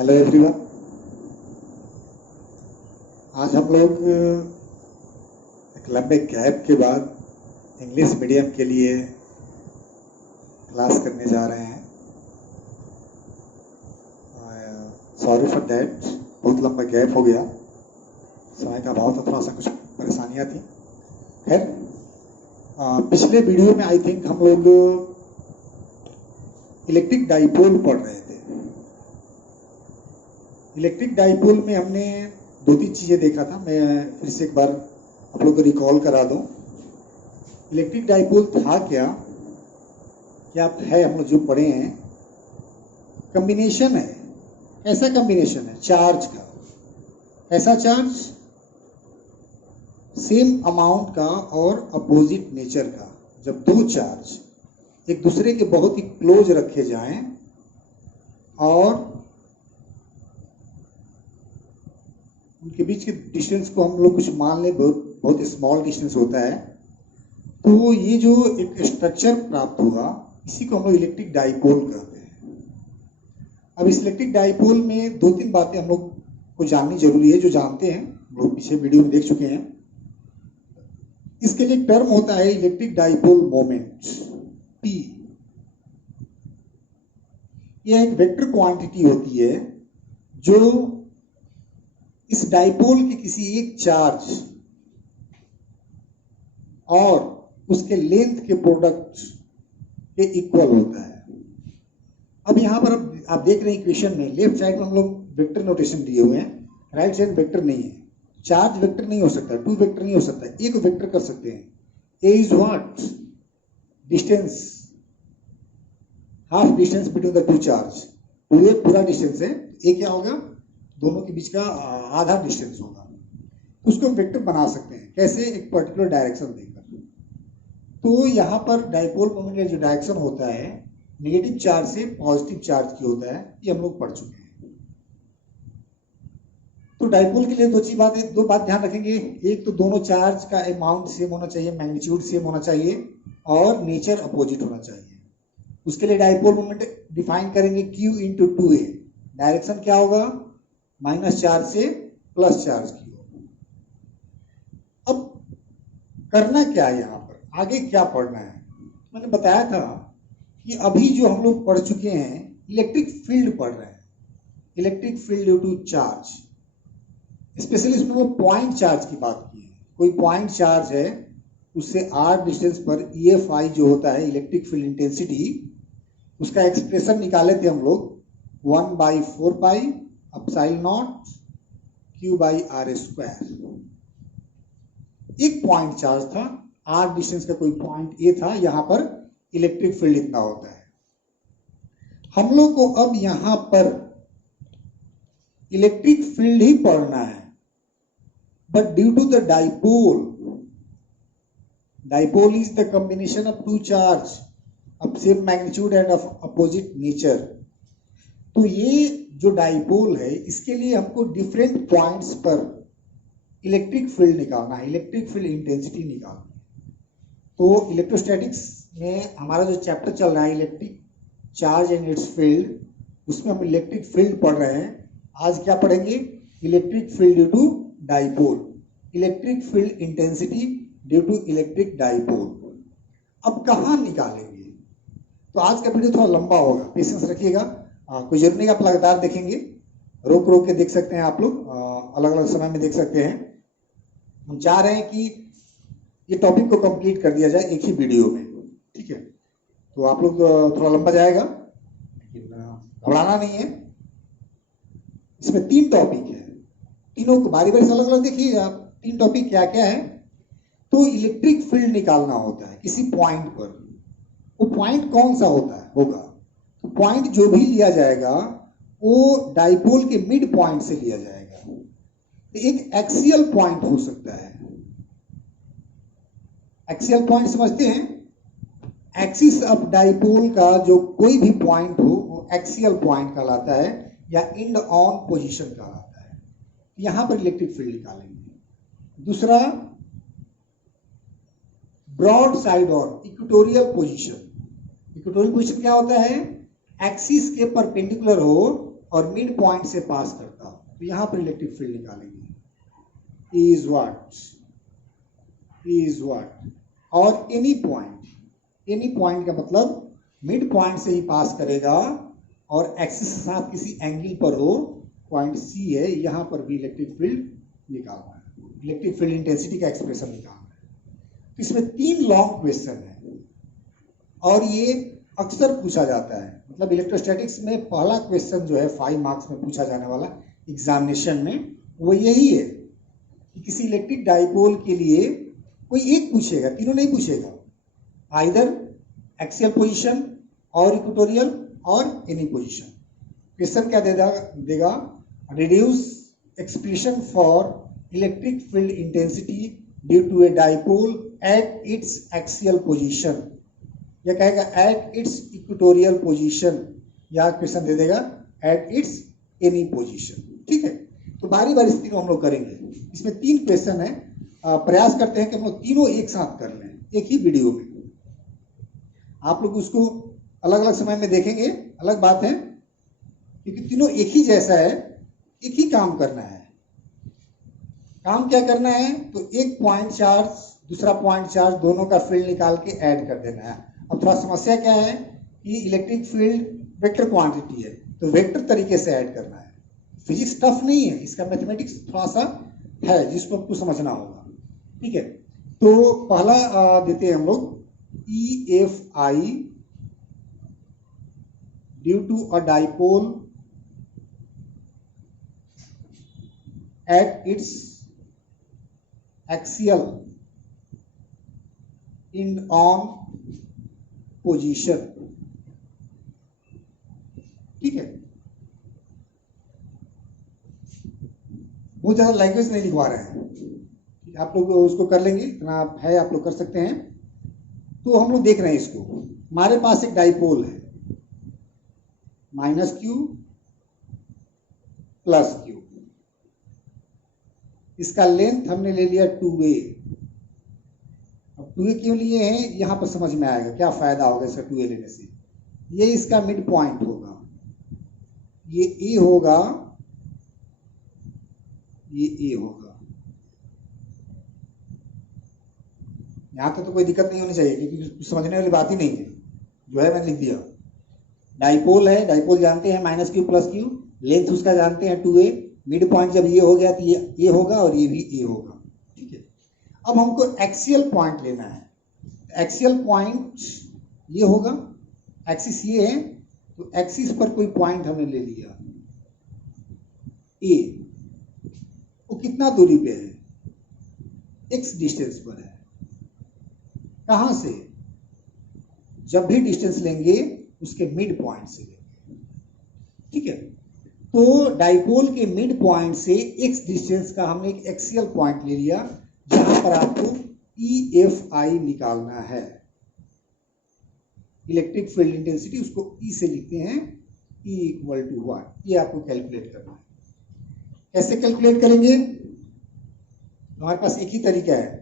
Hello everyone. आज हम लोग एक लंबे गैप के बाद इंग्लिश मीडियम के लिए क्लास करने जा रहे हैं। सॉरी फॉर दैट, बहुत लंबा गैप हो गया, समय का अभाव था, थोड़ा सा कुछ परेशानियां थी। खैर, पिछले वीडियो में आई थिंक हम लोग इलेक्ट्रिक डाइपोल पढ़ रहे थे। इलेक्ट्रिक डाइपोल में हमने दो तीन चीज़ें देखा था। मैं फिर से एक बार आप लोग को रिकॉल करा दूं। इलेक्ट्रिक डाइपोल था क्या है, हम लोग जो पढ़े हैं, कम्बिनेशन है। ऐसा कम्बिनेशन है चार्ज का, ऐसा चार्ज सेम अमाउंट का और अपोजिट नेचर का। जब दो चार्ज एक दूसरे के बहुत ही क्लोज रखे जाएं और उनके बीच के डिस्टेंस को हम लोग कुछ मान लें, बहुत स्मॉल डिस्टेंस होता है, तो ये जो एक स्ट्रक्चर प्राप्त हुआ, इसी को हम लोग इलेक्ट्रिक डाइपोल कहते हैं। अब इस इलेक्ट्रिक डाइपोल में दो तीन बातें हम लोग को जाननी जरूरी है, जो जानते हैं हम लोग पिछले वीडियो में देख चुके हैं। इसके लिए एक टर्म होता है इलेक्ट्रिक डाइपोल मोमेंट, पी। यह एक वेक्टर क्वांटिटी होती है जो इस डाइपोल के किसी एक चार्ज और उसके लेंथ के प्रोडक्ट के इक्वल होता है। अब यहां पर आप देख रहे हैं इक्वेशन में लेफ्ट साइड में हम लोग वेक्टर नोटेशन दिए हुए हैं, राइट साइड वेक्टर नहीं है। चार्ज वेक्टर नहीं हो सकता, टू वेक्टर नहीं हो सकता, एक वेक्टर कर सकते हैं। A is what? Distance, half distance between the two charge. Two A पूरा डिस्टेंस है, ए क्या होगा? दोनों के बीच का आधा डिस्टेंस होगा। तो उसको हम वेक्टर बना सकते हैं। कैसे? एक पर्टिकुलर डायरेक्शन देकर। तो यहाँ पर डाइपोल मोमेंट का जो डायरेक्शन होता है, नेगेटिव चार्ज से पॉजिटिव चार्ज की होता है, ये हम लोग पढ़ चुके हैं। तो डाइपोल के लिए दो बात ध्यान रखेंगे। एक तो दोनों चार्ज का अमाउंट सेम होना चाहिए, मैग्नीट्यूड सेम होना चाहिए और नेचर अपोजिट होना चाहिए। उसके लिए डाइपोल मोमेंट डिफाइन करेंगे Q इंटू 2A। डायरेक्शन क्या होगा? माइनस चार्ज से प्लस चार्ज की हो। अब करना क्या है यहाँ पर, आगे क्या पढ़ना है? मैंने बताया था कि अभी जो हम लोग पढ़ चुके हैं, इलेक्ट्रिक फील्ड पढ़ रहे हैं, electric field due to charge. Specially इसमें वो पॉइंट चार्ज की बात की है। कोई पॉइंट चार्ज है, उससे r डिस्टेंस पर EFI जो होता है इलेक्ट्रिक फील्ड इंटेंसिटी, उसका एक्सप्रेशन निकाले थे हम लोग 1/4 pi epsilon naught Q by R square. एक पॉइंट चार्ज था, r डिस्टेंस का कोई पॉइंट A था, यहां पर इलेक्ट्रिक फील्ड इतना होता है। हम लोग को अब यहां पर इलेक्ट्रिक फील्ड ही पढ़ना है, but due to the dipole, dipole is the combination of two charge of same magnitude and of opposite nature. तो ये जो डाइपोल है, इसके लिए हमको डिफरेंट पॉइंट्स पर इलेक्ट्रिक फील्ड निकालना है, इलेक्ट्रिक फील्ड इंटेंसिटी निकालना है। तो इलेक्ट्रोस्टैटिक्स में हमारा जो चैप्टर चल रहा है electric charge and it's field, उसमें हम इलेक्ट्रिक फील्ड पढ़ रहे हैं। आज क्या पढ़ेंगे? Electric field due to dipole, electric field intensity due to electric dipole. अब कहाँ निकालेंगे? तो आज का वीडियो थोड़ा लंबा होगा, पेशेंस रखिएगा। कोई जरूरी नहीं आप लगातार देखेंगे, रोक रोक के देख सकते हैं आप लोग, अलग अलग समय में देख सकते हैं। हम चाह रहे हैं कि ये टॉपिक को कंप्लीट कर दिया जाए एक ही वीडियो में, ठीक है? तो आप लोग थोड़ा लंबा जाएगा, लेकिन घबराना नहीं है। इसमें 3 टॉपिक है, तीनों को बारी बारी से अलग अलग देखिए आप। 3 टॉपिक क्या क्या है? तो इलेक्ट्रिक फील्ड निकालना होता है किसी पॉइंट पर। वो पॉइंट कौन सा होगा? तो पॉइंट जो भी लिया जाएगा वो डाइपोल के मिड पॉइंट से लिया जाएगा। तो एक एक्सियल पॉइंट हो सकता है। एक्सियल पॉइंट समझते हैं? एक्सिस ऑफ डाइपोल का जो कोई भी पॉइंट हो वो एक्सियल पॉइंट कहलाता है, या एंड ऑन पोजीशन कहलाता है। यहां पर इलेक्ट्रिक फील्ड निकालेंगे। दूसरा, broad side on equatorial position. Equatorial position क्या होता है? एक्सिस के परपेंडिकुलर हो और मिड पॉइंट से पास करता हो तो यहाँ पर इलेक्ट्रिक फील्ड निकालेंगे। इज व्हाट और एनी पॉइंट का मतलब मिड पॉइंट से ही पास करेगा और एक्सिस के साथ किसी एंगल पर हो, पॉइंट सी है, यहाँ पर भी इलेक्ट्रिक फील्ड निकालना है, इलेक्ट्रिक फील्ड इंटेंसिटी का एक्सप्रेशन निकालना है। तो इसमें 3 लॉन्ग क्वेश्चन है और ये अक्सर पूछा जाता है। मतलब इलेक्ट्रोस्टैटिक्स में पहला क्वेश्चन जो है 5 मार्क्स में पूछा जाने वाला एग्जामिनेशन में वो यही है कि किसी इलेक्ट्रिक डाइपोल के लिए कोई एक पूछेगा, तीनों नहीं पूछेगा, आइदर एक्सियल पोजीशन और इक्वेटोरियल और एनी पोजीशन। क्वेश्चन क्या देगा reduce expression for electric field intensity due to a dipole at its axial position, या कहेगा एट इट्स इक्वेटोरियल पोजीशन, या क्वेश्चन दे देगा एट इट्स एनी पोजीशन। ठीक है, तो बारी बारी से तीनों हम लोग करेंगे। इसमें 3 क्वेश्चन है, प्रयास करते हैं कि हम लोग तीनों एक साथ कर लें एक ही वीडियो में। आप लोग उसको अलग अलग समय में देखेंगे, अलग बात है, क्योंकि तीनों एक ही जैसा है, एक ही काम करना है। काम क्या करना है, तो एक पॉइंट चार्ज दूसरा पॉइंट चार्ज दोनों का फील्ड निकाल के ऐड कर देना है। अब थोड़ा समस्या क्या है कि इलेक्ट्रिक फील्ड वेक्टर क्वांटिटी है, तो वेक्टर तरीके से ऐड करना है। फिजिक्स टफ नहीं है, इसका मैथमेटिक्स थोड़ा सा है जिसको आपको समझना होगा। ठीक है, तो पहला देते हैं हम लोग EFI due to a dipole at its axial end on position. ठीक है, बहुत ज्यादा लैंग्वेज नहीं लिखवा रहे हैं, आप लोग उसको कर लेंगे, इतना है आप लोग कर सकते हैं। तो हम लोग देख रहे हैं इसको, हमारे पास एक डाइपोल है -q +q, इसका लेंथ हमने ले लिया 2a। अब 2a क्यों लिए हैं यहां पर समझ में आएगा क्या फायदा होगा इसका 2a लेने से। ये इसका मिड पॉइंट होगा, ये a होगा, ये a होगा। यहाँ तक तो कोई दिक्कत नहीं होनी चाहिए क्योंकि समझने वाली बात ही नहीं है, जो है मैंने लिख दिया। डाइपोल है, डाइपोल जानते हैं -q +q, लेंथ उसका जानते हैं 2a, मिड पॉइंट जब ये हो गया तो ये होगा और ये भी a होगा। ठीक है, अब हमको एक्सियल पॉइंट लेना है। एक्सियल पॉइंट ये होगा, एक्सिस ये है, तो एक्सिस पर कोई पॉइंट हमने ले लिया a, वो कितना दूरी पे है, x डिस्टेंस पर है। कहां से, जब भी डिस्टेंस लेंगे उसके मिड पॉइंट से लेंगे। ठीक है, तो डाइपोल के मिड पॉइंट से x डिस्टेंस का हमने एक एक्सियल पॉइंट ले लिया जहां पर आपको EFI निकालना है, इलेक्ट्रिक फील्ड इंटेंसिटी, उसको E से लिखते हैं, E = व्हाट, ये आपको कैलकुलेट करना है। कैसे कैलकुलेट करेंगे, हमारे पास एक ही तरीका है,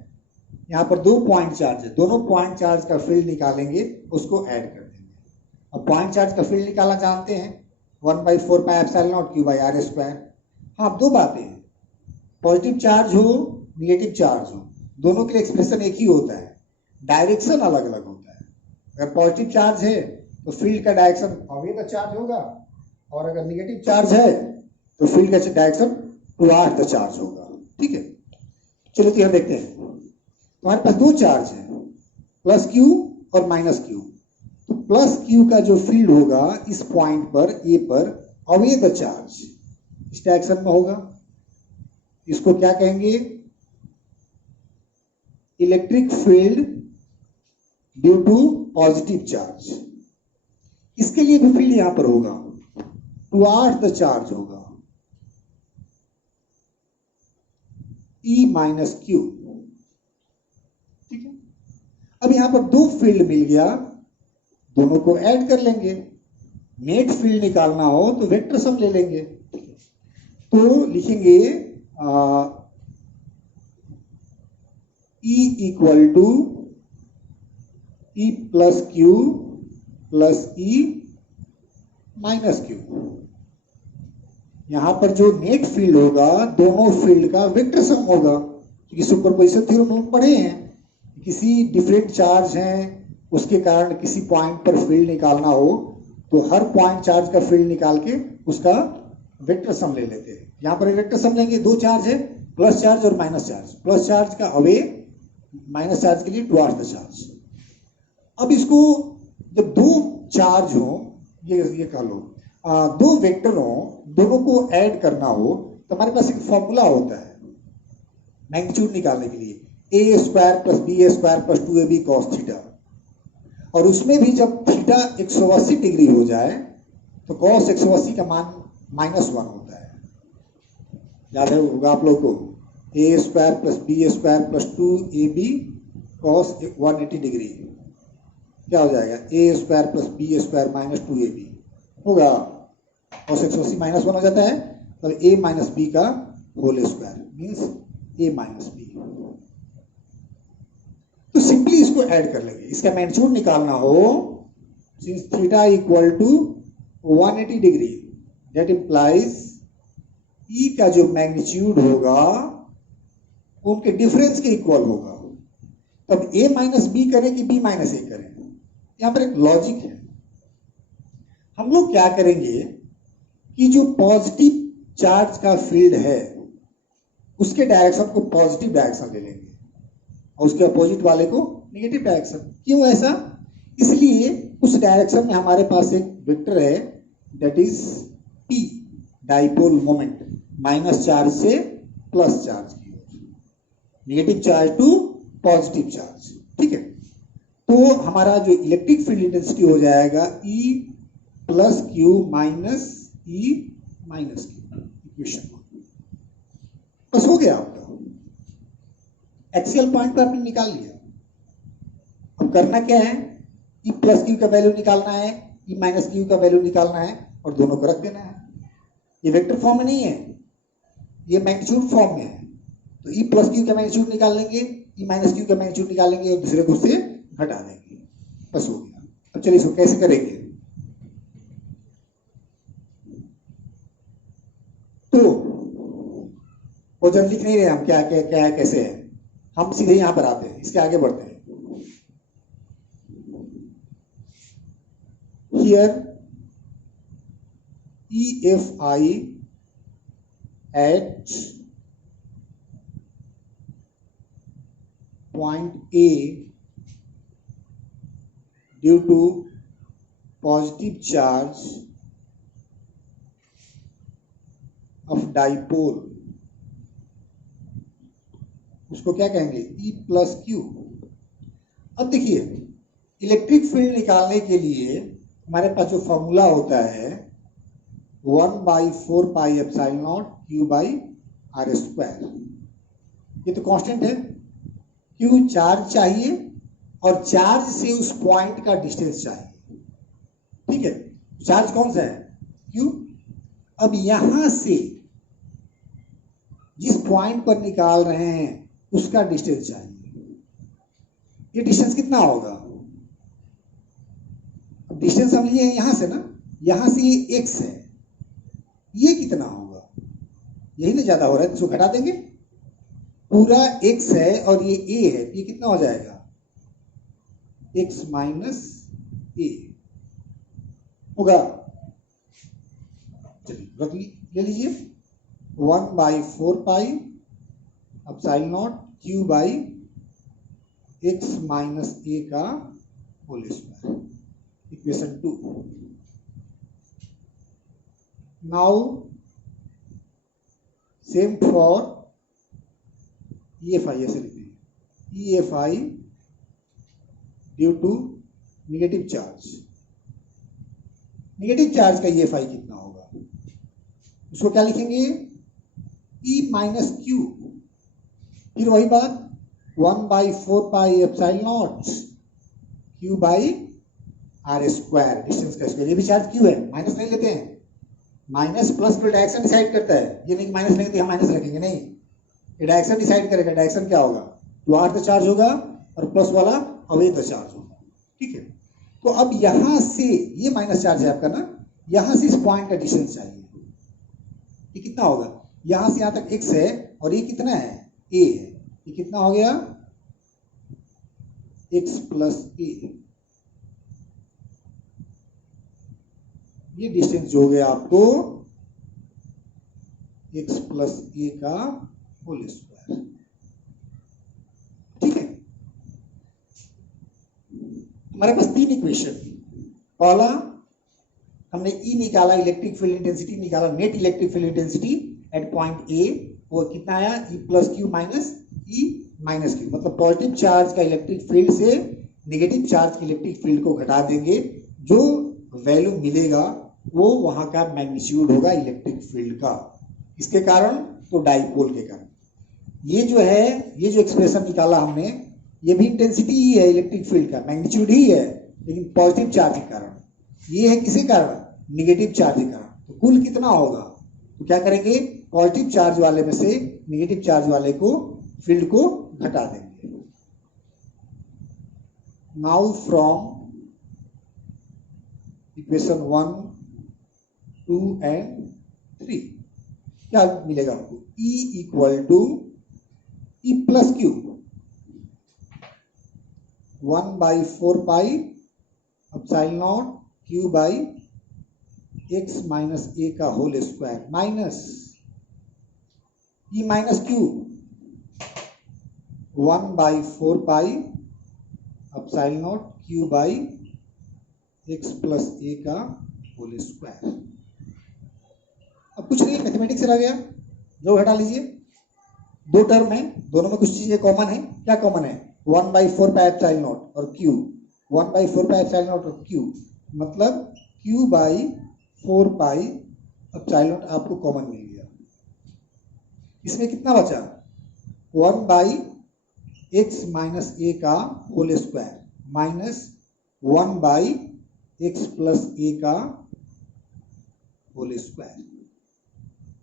यहाँ पर 2 पॉइंट चार्ज है, दोनों पॉइंट चार्ज का फील्ड निकालेंगे, उसको ऐड कर देंगे। अब पॉइंट चार्ज का फील्ड निकालना जानते हैं, 1/4πε0 q/r²। हाँ, 2 बातें हैं, पॉजिटिव चार्ज हो निगेटिव चार्ज हो, दोनों के लिए एक्सप्रेशन एक ही होता है, डायरेक्शन अलग अलग होता है। अगर पॉजिटिव चार्ज है तो फील्ड का डायरेक्शन अवे द चार्ज होगा, और अगर निगेटिव चार्ज है तो फील्ड का डायरेक्शन टुवार्ड द चार्ज होगा। ठीक है, चलो तो यहाँ देखते हैं, हमारे पास 2 चार्ज है, +q और -q। तो +q का जो फील्ड होगा इस पॉइंट पर A पर अवे द चार्ज इस डायरेक्शन में होगा, इसको क्या कहेंगे, electric field due to positive charge. इसके लिए भी फील्ड यहां पर होगा, टुवार्ड द चार्ज होगा, E - q। ठीक है, अब यहां पर 2 फील्ड मिल गया, दोनों को ऐड कर लेंगे। नेट फील्ड निकालना हो तो वेक्टर सम ले लेंगे। तो लिखेंगे E = E +q + E - q। यहाँ पर जो नेट फील्ड होगा दोनों फील्ड का वेक्टर सम होगा, क्योंकि सुपरपोजिशन थ्योरम हम पढ़े हैं, किसी डिफरेंट चार्ज हैं उसके कारण किसी पॉइंट पर फील्ड निकालना हो तो हर पॉइंट चार्ज का फील्ड निकाल के उसका वेक्टर सम ले लेते हैं। यहाँ पर वेक्टर सम लेंगे, दो चार्ज है, प्लस चार्ज और माइनस चार्ज। प्लस चार्ज का अवे, माइनस चार्ज के लिए टुवर्ड्स द चार्ज। अब इसको जब दो चार्ज हो, ये कह लो दो वेक्टर हो, दोनों को ऐड करना हो तो हमारे पास एक फॉर्मूला होता है मैग्नीट्यूड निकालने के लिए, A square plus B square plus 2ab cos theta. और उसमें भी जब थीटा 180 डिग्री हो जाए तो कॉस 180 का मान -1 होता है। याद है होगा आप लोग को, A square plus B square plus 2ab cos 180 degree क्या हो जाएगा, A square plus B square minus 2ab होगा। कॉस 180 -1 हो जाता है, तब a माइनस बी का whole square means a minus B. तो सिंपली इसको ऐड कर लेंगे। इसका मैग्नीट्यूड निकालना हो, since theta equal to 180 degree, that implies E का जो मैग्नीट्यूड होगा उनके डिफरेंस के इक्वल होगा। तब a माइनस बी करें कि b माइनस ए करें, यहां पर एक लॉजिक है। हम लोग क्या करेंगे कि जो पॉजिटिव चार्ज का फील्ड है उसके डायरेक्शन को पॉजिटिव डायरेक्शन ले लेंगे और उसके अपोजिट वाले को नेगेटिव डायरेक्शन। क्यों ऐसा? इसलिए उस डायरेक्शन में हमारे पास एक वेक्टर है that is P, dipole moment, minus charge से प्लस चार्ज की ओर, negative charge to positive charge. ठीक है, तो हमारा जो इलेक्ट्रिक फील्ड इंटेंसिटी हो जाएगा E plus Q minus E minus Q. Equation बस हो गया आपका, एक्सियल पॉइंट पर आपने निकाल लिया। अब करना क्या है, E प्लस क्यू का वैल्यू निकालना है, E माइनस क्यू का वैल्यू निकालना है और दोनों को रख देना है। ये वेक्टर फॉर्म में नहीं है, ये मैग्नीट्यूड फॉर्म में है। तो E प्लस क्यू का मैग्नीट्यूड निकाल लेंगे, E माइनस क्यू का मैग्नीट्यूड निकाल लेंगे और दूसरे को उससे घटा देंगे, बस हो गया। अब चलिए इसको कैसे करेंगे। तो वो जब लिख नहीं रहे हम क्या क्या क्या है कैसे है, हम सीधे यहां पर आते हैं, इसके आगे बढ़ते हैं। Here EFI at point A due to positive charge of dipole, उसको क्या कहेंगे, E प्लस क्यू। अब देखिए इलेक्ट्रिक फील्ड निकालने के लिए हमारे पास जो फॉर्मूला होता है 1/4 pi epsilon naught Q by R square, ये तो कांस्टेंट है। Q चार्ज चाहिए और चार्ज से उस पॉइंट का डिस्टेंस चाहिए। ठीक है, चार्ज कौन सा है, Q। अब यहां से जिस पॉइंट पर निकाल रहे हैं उसका डिस्टेंस चाहिए। ये डिस्टेंस कितना होगा, अब डिस्टेंस हम लिए यहां से ना, यहां से ये x है, ये कितना होगा, यही ना ज्यादा हो रहा है, तो इसको घटा देंगे। पूरा x है और ये a है, ये कितना हो जाएगा, x माइनस a होगा। चलिए रख ले लीजिए 1/4 pi epsilon naught Q by x minus a का whole square, equation 2। Now same for EFI, ऐसे लिखते हैं EFI due to negative charge. Negative charge का EFI कितना होगा, उसको क्या लिखेंगे, E माइनस क्यू, फिर वही बात 1/4 pi epsilon naught Q by R square, distance का स्क्वायर। ये भी चार्ज Q है, माइनस नहीं लेते हैं, माइनस प्लस पर डायरेक्शन डिसाइड करता है। ये नहीं माइनस लेंगे तो हम माइनस रखेंगे, नहीं, ये डायरेक्शन डिसाइड करेगा। डायरेक्शन क्या होगा, टुवर्ड्स द चार्ज होगा और प्लस वाला अवे द चार्ज होगा। ठीक है, तो अब यहां से ये माइनस चार्ज है आपका ना, यहां से इस पॉइंट का डिस्टेंस चाहिए। ये कितना होगा, यहां से यहां तक x है और ये कितना है, a है, ये कितना हो गया, x प्लस a, ये डिस्टेंस जो हो गया आपको x प्लस a का होल स्क्वायर। ठीक है, हमारे पास तीन इक्वेशन, पहला हमने E निकाला, इलेक्ट्रिक फील्ड इंटेंसिटी निकाला, net electric field intensity at point A, वो कितना आया, E plus Q minus E minus Q, मतलब पॉजिटिव चार्ज का इलेक्ट्रिक फील्ड से नेगेटिव चार्ज के इलेक्ट्रिक फील्ड को घटा देंगे, जो वैल्यू मिलेगा वो वहां का मैग्नीट्यूड होगा इलेक्ट्रिक फील्ड का, इसके कारण तो डाइपोल के कारण। ये जो है, ये जो एक्सप्रेशन निकाला हमने, ये भी इंटेंसिटी ही है इलेक्ट्रिक फील्ड का, मैग्नीट्यूड ही है, लेकिन पॉजिटिव चार्ज के कारण। ये है किसी कारण, नेगेटिव चार्ज के कारण। तो कुल कितना होगा, तो क्या करेंगे, पॉजिटिव चार्ज वाले में से नेगेटिव चार्ज वाले को फील्ड को घटा देंगे। नाउ फ्रॉम इक्वेशन 1, 2 एंड 3 क्या मिलेगा आपको, E equal to E plus Q 1/4 pi epsilon naught Q by x minus a का whole square minus E minus Q 1/4 pi epsilon naught Q by x plus a का whole square. अब कुछ नहीं, mathematics रह गया, जो हटा लीजिए, दो टर्म है, दोनों में कुछ चीजें कॉमन है, क्या कॉमन है, 1/4 पाई एप्सिलॉन नॉट और q, 1/4 पाई एप्सिलॉन नॉट और q, मतलब q/4 पाई एप्सिलॉन नॉट आपको कॉमन मिल गया। इसमें कितना बचा, 1/x माइनस a का whole square minus 1/x plus a का होल स्क्वायर।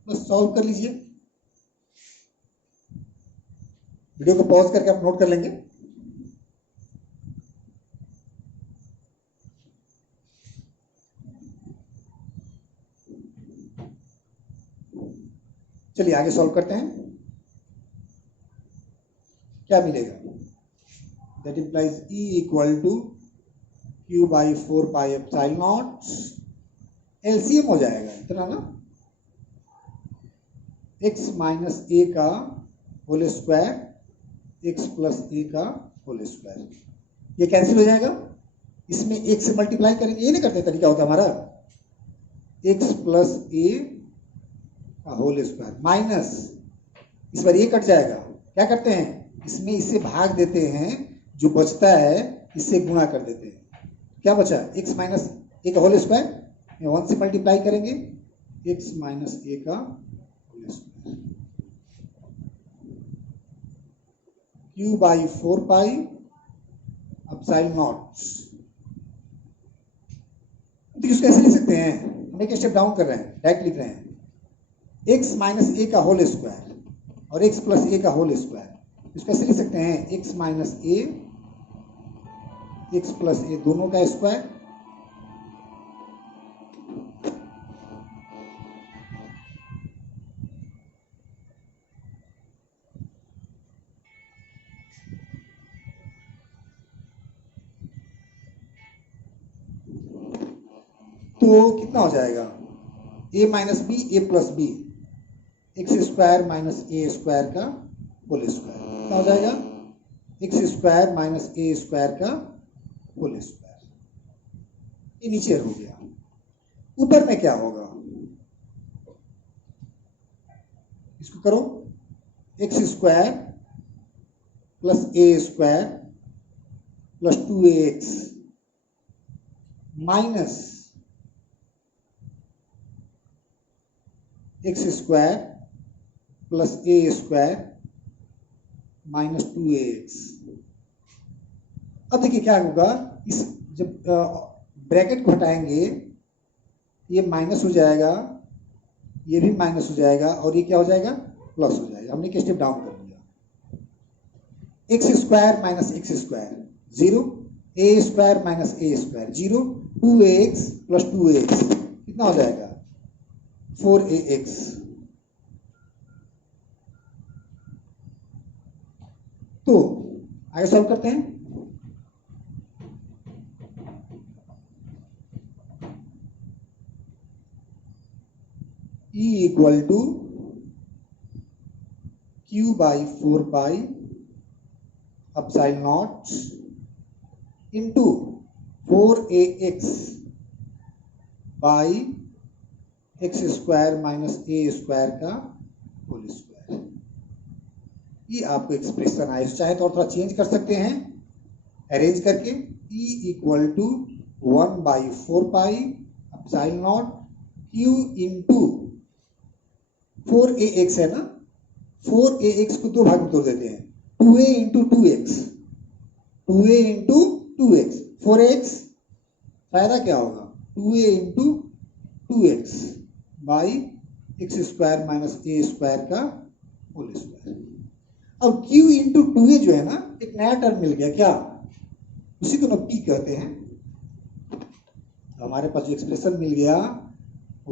बस सॉल्व कर लीजिए, वीडियो को पॉज करके आप नोट कर लेंगे। चलिए आगे सॉल्व करते हैं, क्या मिलेगा, that implies E equal to q/4 pi epsilon naught, LCM हो जाएगा इतना ना, x माइनस a का whole square x plus a का होल स्क्वायर, ये कैंसिल हो जाएगा, इसमें एक से मल्टीप्लाई करेंगे, ये नहीं करते तरीका होता हमारा, x प्लस a का होल स्क्वायर माइनस, इस बार ये कट जाएगा, क्या करते हैं, इसमें इससे भाग देते हैं, जो बचता है इससे गुणा कर देते हैं, क्या बचा, x माइनस a का होल स्क्वायर, 1 से मल्टीप्लाई करेंगे, x माइनस a का whole square, q/4 pi epsilon naught. इसको ऐसे लिख सकते हैं, हम एक स्टेप डाउन कर रहे हैं, डायरेक्ट लिख रहे हैं, x माइनस a का होल स्क्वायर और x प्लस a का होल स्क्वायर, इसको ऐसे लिख सकते हैं, x minus a x plus a दोनों का स्क्वायर, तो कितना हो जाएगा, a minus B A plus B, X square minus A square का होल स्क्वायर, कितना हो जाएगा, X square minus A square का होल स्क्वायर, ये नीचे हो गया। ऊपर में क्या होगा, इसको करो, x square plus A square plus 2ax minus x square plus A square minus 2ax। अब देखिए क्या होगा, इस जब ब्रैकेट को हटाएंगे, ये माइनस हो जाएगा, ये भी माइनस हो जाएगा, और ये क्या हो जाएगा, प्लस हो जाएगा। हमने एक स्टेप डाउन कर दिया, x square minus x square 0, A square minus A square 0, 2ax plus 2ax कितना हो जाएगा, 4ax, तो आगे सॉल्व करते हैं। E equal to Q by 4 pi epsilon naught into 4ax by x square minus A square का whole square. ये आपको एक्सप्रेशन आए, चाहे तो और थोड़ा चेंज कर सकते हैं अरेंज करके। E equal to 1 by 4 pi epsilon naught Q into 4ax है ना, 4ax को दो भाग में तोड़ देते हैं, 2a into 2x, 2a into 2x, 4x फायदा क्या होगा 2a into 2x by x square minus A square का होल स्क्वायर। अब q इंटू 2a जो है ना, एक नया टर्म मिल गया, क्या, उसी को ना p कहते हैं। हमारे पास जो एक्सप्रेशन मिल गया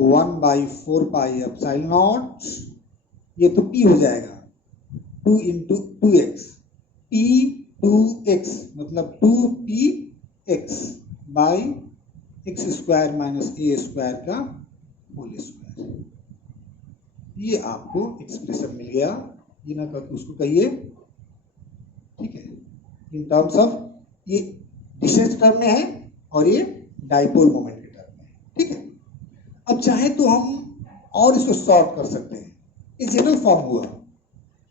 1 बाई 4 पाई अपसाइल नॉट, ये तो p हो जाएगा 2 इंटू 2x, p 2x मतलब 2px by x square minus A square का होल स्क्वायर। ये आपको एक्सप्रेशन मिल गया, ये ना करके उसको कहिए, ठीक है, इन टर्म्स ऑफ, ये डिस्टेंस टर्म में है और ये डाइपोल मोमेंट के टर्म में है, ठीक है। अब चाहे तो हम और इसको सॉल्व कर सकते हैं, ये जनरल फॉर्म हुआ।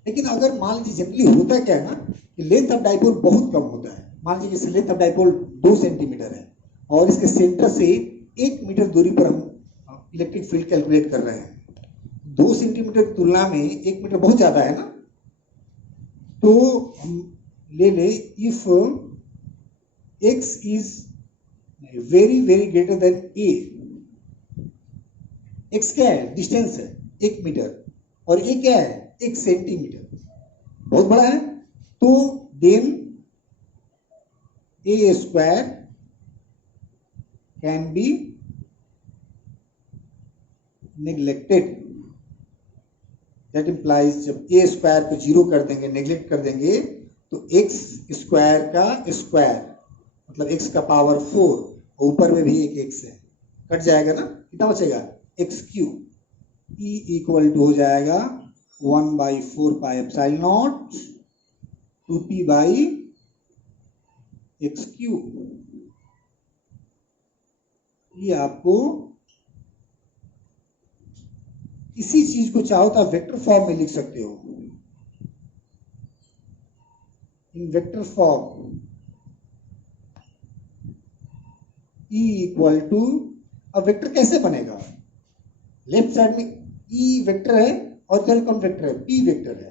लेकिन अगर मान लीजिए जनरली होता क्या है ना कि लेंथ ऑफ डाइपोल बहुत कम होता है, मान लीजिए जैसे लेंथ ऑफ डाइपोल 2 सेंटीमीटर है और इसके सेंटर से 1 मीटर दूरी पर हम इलेक्ट्रिक फील्ड कैलकुलेट कर रहे हैं, 2 सेंटीमीटर की तुलना में 1 मीटर बहुत ज्यादा है ना। तो हम ले ले if x is very very greater than a, x क्या है, डिस्टेंस है 1 मीटर और a क्या है 1 सेंटीमीटर, बहुत बड़ा है। तो then a square can be neglected, that implies जब a स्क्वायर को 0 कर देंगे, नेग्लेक्ट कर देंगे, तो x स्क्वायर का स्क्वायर मतलब x का पावर 4, ऊपर में भी एक x है, कट जाएगा ना, कितना बचेगा x cube. E equal to हो जाएगा 1 by 4 pi epsilon naught 2p by X cube. ये आपको इसी चीज को चाहो तो आप वेक्टर फॉर्म में लिख सकते हो, in vector form E equal to, अब वेक्टर कैसे बनेगा, लेफ्ट साइड में E वेक्टर है और इधर कौन वेक्टर है, P वेक्टर है,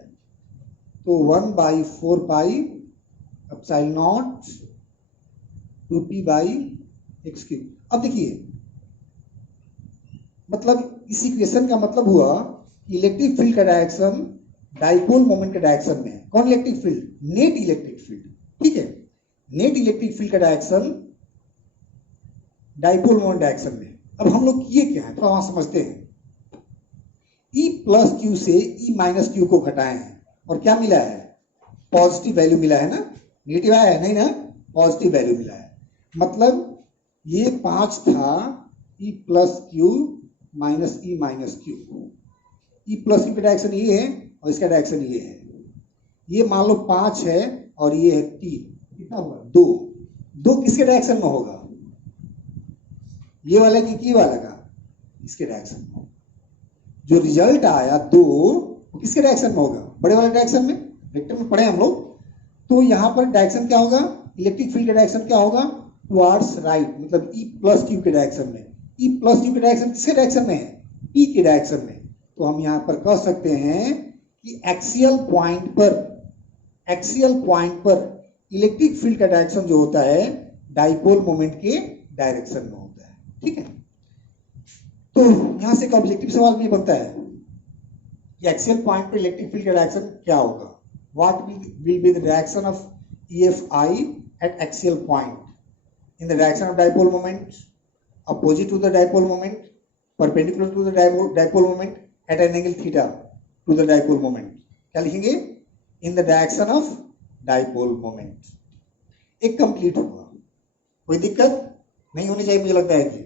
तो 1 by 4 pi epsilon naught 2p by X cube. अब देखिए मतलब इस इक्वेशन का मतलब हुआ कि इलेक्ट्रिक फील्ड का डायरेक्शन डाइपोल मोमेंट के डायरेक्शन में है। कौन electric field, net electric field, ठीक है, नेट इलेक्ट्रिक फील्ड का डायरेक्शन डाइपोल मोमेंट डायरेक्शन में। अब हम लोग किए क्या है, तो वहां समझते हैं, E प्लस क्यू से E माइनस क्यू को घटाए हैं और क्या मिला है, पॉजिटिव वैल्यू मिला है ना, नेगेटिव आया है नहीं ना, पॉजिटिव वैल्यू मिला है। मतलब ये 5 था E plus Q minus E minus Q, E plus Q का डायरेक्शन ये है और इसका डायरेक्शन ये है, ये मान लो 5 है और ये है 3, कितना होगा 2, 2 किसके डायरेक्शन में होगा, ये वाला की वाला का, इसके डायरेक्शन में। जो रिजल्ट आया 2 वो किसके डायरेक्शन में होगा, बड़े वाले डायरेक्शन में, वेक्टर में पढ़े हम लोग। तो यहाँ पर डायरेक्शन क्या होगा, इलेक्ट्रिक फील्ड का डायरेक्शन क्या होगा, टुवर्ड्स राइट, मतलब E प्लस क्यू के डायरेक्शन में। E प्लस क्यू के डायरेक्शन किसके डायरेक्शन में है, P के डायरेक्शन में। तो हम यहाँ पर कह सकते हैं कि एक्सियल पॉइंट पर इलेक्ट्रिक फील्ड का डायरेक्शन जो होता है डाइपोल मोमेंट के डायरेक्शन में होता है, ठीक है। तो यहां से एक ऑब्जेक्टिव सवाल भी बनता है कि एक्सियल पॉइंट पर इलेक्ट्रिक फील्ड का डायरेक्शन क्या होगा, what will be the direction of EFI at axial point in the direction of dipole moment, opposite to the dipole moment, perpendicular to the dipole moment at an angle theta to the dipole moment। क्या लिखेंगे, in the direction of dipole moment एक complete हुआ। कोई दिक्कत नहीं होनी चाहिए मुझे लगता है कि,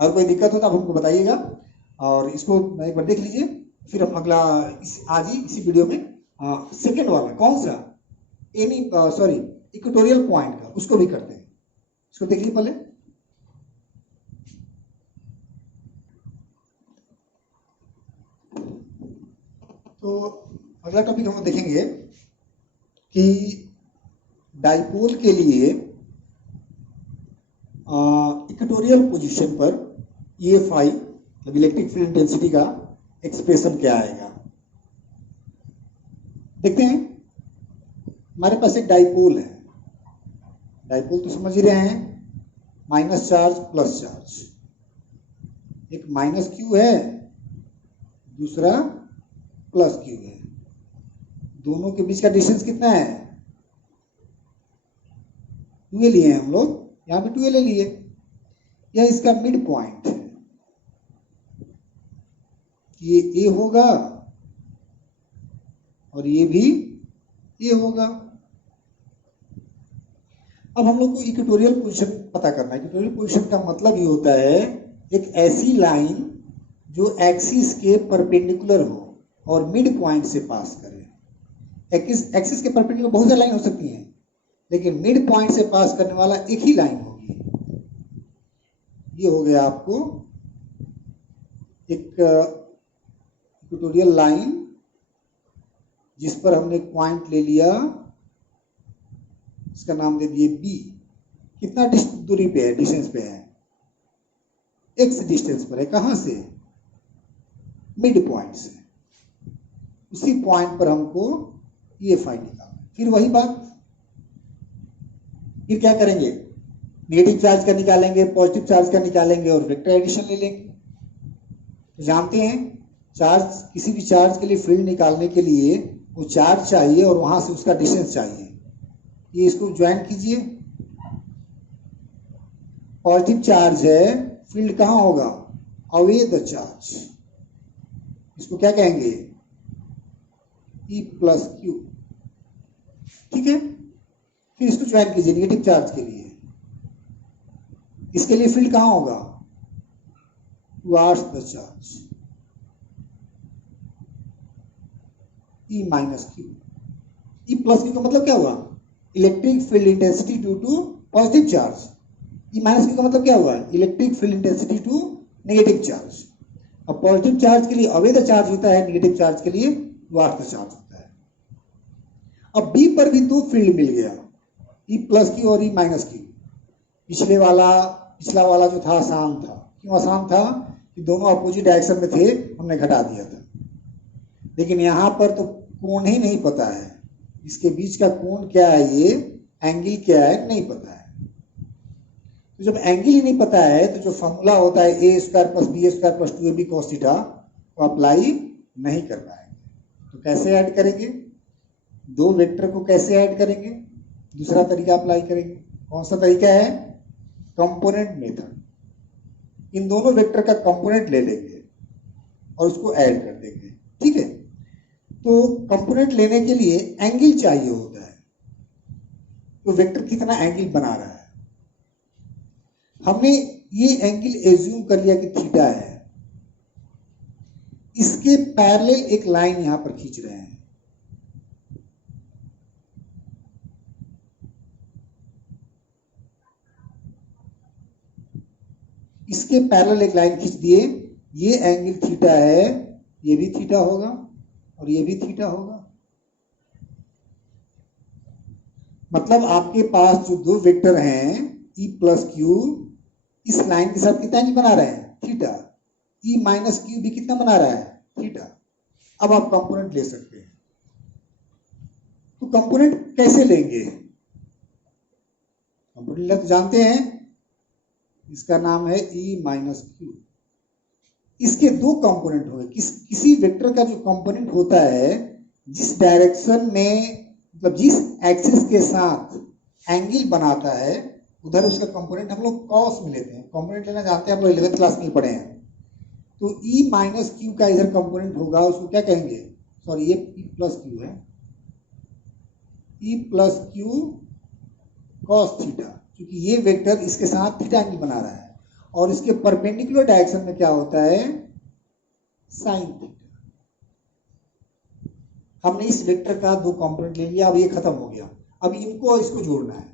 और कोई दिक्कत हो तो आप हमको बताइएगा और इसको एक बार देख लीजिए, फिर हम अगला आज ही इसी वीडियो में सेकेंड वाला कौन सा इक्वेटोरियल पॉइंट का उसको भी करते हैं। इसको देख लीजिए पहले। तो अगला टॉपिक हम देखेंगे कि डाइपोल के लिए इक्वेटोरियल पोजीशन पर EFI मतलब इलेक्ट्रिक फील्ड इंटेंसिटी का एक्सप्रेशन क्या आएगा। देखते हैं, हमारे पास एक डाइपोल है। डाइपोल तो समझ ही रहे हैं, माइनस चार्ज प्लस चार्ज। एक माइनस क्यू है, दूसरा प्लस क्यू है। दोनों के बीच का डिस्टेंस कितना है? 2a लिए हैं हम लोग, यहाँ पे 2a ले लिए। यह इसका मिड पॉइंट है, ये a होगा और ये भी a होगा। अब हम लोग को इक्वेटोरियल पोजीशन पता करना है। इक्वेटोरियल पोजीशन का मतलब ये होता है एक ऐसी लाइन जो एक्सिस के परपेंडिकुलर हो और मिड पॉइंट से पास करे। एक्सिस के परपेंडिकुलर बहुत सारी लाइन हो सकती हैं, लेकिन मिड पॉइंट से पास करने वाला एक ही लाइन होगी। ये हो गया आपको एक इक्वेटोरियल लाइन जिस पर हमने एक पॉइंट ले लिया, इसका नाम दे दिए B। कितना दूरी पे है? डिस्टेंस पे है, x डिस्टेंस पर है। कहां से? मिड पॉइंट से। उसी पॉइंट पर हमको EFI निकालना। फिर वही बात, फिर क्या करेंगे? नेगेटिव चार्ज का निकालेंगे, पॉजिटिव चार्ज का निकालेंगे और वेक्टर एडिशन ले लेंगे। तो जानते हैं चार्ज, किसी भी चार्ज के लिए फील्ड निकालने के लिए वो चार्ज चाहिए और वहां से उसका डिस्टेंस चाहिए। ये इसको ज्वाइन कीजिए। पॉजिटिव चार्ज है, फील्ड कहां होगा? Away the charge. इसको क्या कहेंगे? E plus Q. ठीक है, फिर इसको ज्वाइन कीजिए नेगेटिव चार्ज के लिए। इसके लिए फील्ड कहां होगा? Towards the charge, E minus Q. E plus Q का मतलब क्या हुआ? Electric field intensity due to positive charge. E minus Q का मतलब क्या हुआ? Electric field intensity to negative charge. अब पॉजिटिव चार्ज के लिए अवे द चार्ज होता है, नेगेटिव चार्ज के लिए टुवर्ड्स द चार्ज होता है। अब B पर भी दो फील्ड मिल गया, E प्लस क्यू और E माइनस क्यू। पिछला वाला जो था आसान था। क्यों आसान था? कि दोनों अपोजिट डायरेक्शन में थे, हमने घटा दिया था। लेकिन यहाँ पर तो कोण ही नहीं पता है, इसके बीच का कोण क्या है, ये एंगल क्या है नहीं पता है। तो जब एंगल ही नहीं पता है तो जो फॉर्मूला होता है a square plus B square plus 2ab cos theta वो अप्लाई नहीं कर पाएंगे। तो कैसे ऐड करेंगे? दो वेक्टर को कैसे ऐड करेंगे? दूसरा तरीका अप्लाई करेंगे। कौन सा तरीका है? Component method. इन दोनों वेक्टर का कंपोनेंट ले लेंगे और उसको ऐड कर देंगे। ठीक है, तो कंपोनेंट लेने के लिए एंगल चाहिए होता है। तो वेक्टर कितना एंगल बना रहा है? हमने ये एंगल एज्यूम कर लिया कि थीटा है। इसके पैरेलल एक लाइन यहां पर खींच रहे हैं। इसके पैरेलल एक लाइन खींच दिए, ये एंगल थीटा है, ये भी थीटा होगा और ये भी थीटा होगा। मतलब आपके पास जो दो वेक्टर हैं E प्लस क्यू, इस लाइन के साथ कितना एंगल बना रहे हैं? थीटा। E माइनस क्यू भी कितना बना रहा है? थीटा। अब आप कंपोनेंट ले सकते हैं। तो कंपोनेंट कैसे लेंगे? कंपोनेंट जानते हैं, इसका नाम है E माइनस क्यू। इसके दो कंपोनेंट होंगे। किसी वेक्टर का जो कंपोनेंट होता है, जिस डायरेक्शन में मतलब जिस एक्सिस के साथ एंगल बनाता है, उधर उसका कंपोनेंट हम लोग कॉस में लेते हैं। कंपोनेंट लेना जानते हैं, आप लोग 11th क्लास में पढ़े हैं। तो E माइनस क्यू का इधर कंपोनेंट होगा, उसको क्या कहेंगे? सॉरी, ये E प्लस क्यू है, ई प्लस क्यू कॉस थीटा, क्योंकि ये वेक्टर इसके साथ थीटा एंगल बना रहा है और इसके परपेंडिकुलर डायरेक्शन में क्या होता है, साइन थीटा। हमने इस वेक्टर का दो कंपोनेंट ले लिया, अब ये खत्म हो गया। अब इनको इसको जोड़ना है।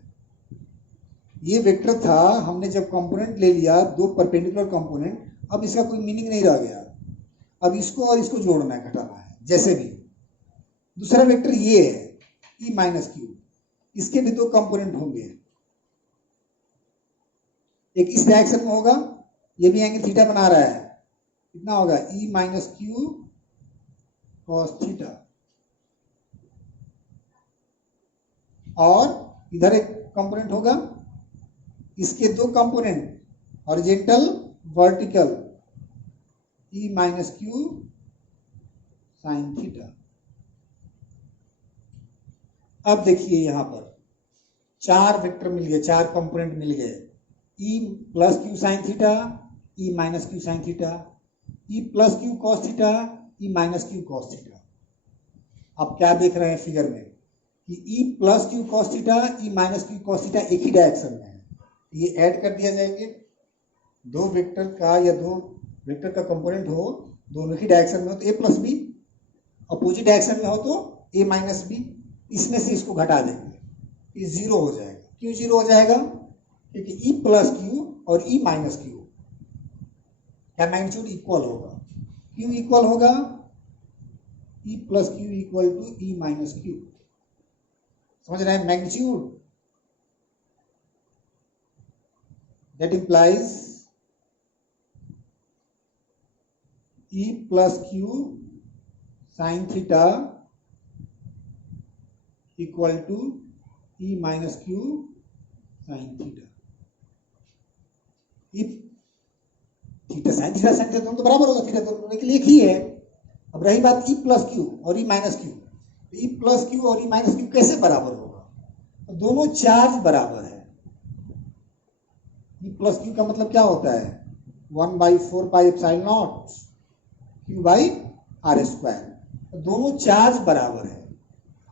ये वेक्टर था, हमने जब कंपोनेंट ले लिया दो परपेंडिकुलर कंपोनेंट, अब इसका कोई मीनिंग नहीं रह गया। अब इसको और इसको जोड़ना है, घटाना है जैसे भी। दूसरा वेक्टर ये है ई माइनस क्यू, इसके भी दो कंपोनेंट होंगे, एक इस डायरेक्शन में होगा, ये भी एंगल थीटा बना रहा है, कितना होगा ई माइनस क्यू कॉस थीटा, और इधर एक कंपोनेंट होगा, इसके दो कंपोनेंट हॉरिजॉन्टल वर्टिकल, ई माइनस क्यू साइन थीटा। अब देखिए यहां पर चार वेक्टर मिल गए, चार कंपोनेंट मिल गए, E plus Q sine theta, E minus Q sine theta, E plus Q cos theta, E minus Q cos theta. आप क्या देख रहे हैं फिगर में कि E plus Q cos theta, E minus Q cos theta एक ही direction में है, ये ऐड कर दिया जाएंगे। दो वेक्टर का या दो वेक्टर का कंपोनेंट हो, दोनों ही डायरेक्शन में हो तो ए प्लस बी, अपोजिट डायरेक्शन में हो तो ए माइनस बी, इसमें से इसको घटा देंगे, ये जीरो हो जाएगा। क्यों जीरो हो जाएगा, क्योंकि ई प्लस क्यू और ई माइनस क्यू का मैग्नीट्यूड इक्वल होगा। क्यों इक्वल होगा, E plus Q equal to E minus Q, समझ रहे हैं, magnitude. That implies E plus Q sine theta equal to E minus Q sine theta. Theta sine दोनों तो बराबर होगा, थीटा दोनों के लिए एक ही है। अब रही बात ई प्लस क्यू और E minus Q, E plus Q और ई माइनस क्यू कैसे बराबर होगा, तो दोनों चार्ज बराबर है। ई प्लस क्यू का मतलब क्या होता है, 1/4 pi epsilon naught Q by R square. दोनों चार्ज बराबर है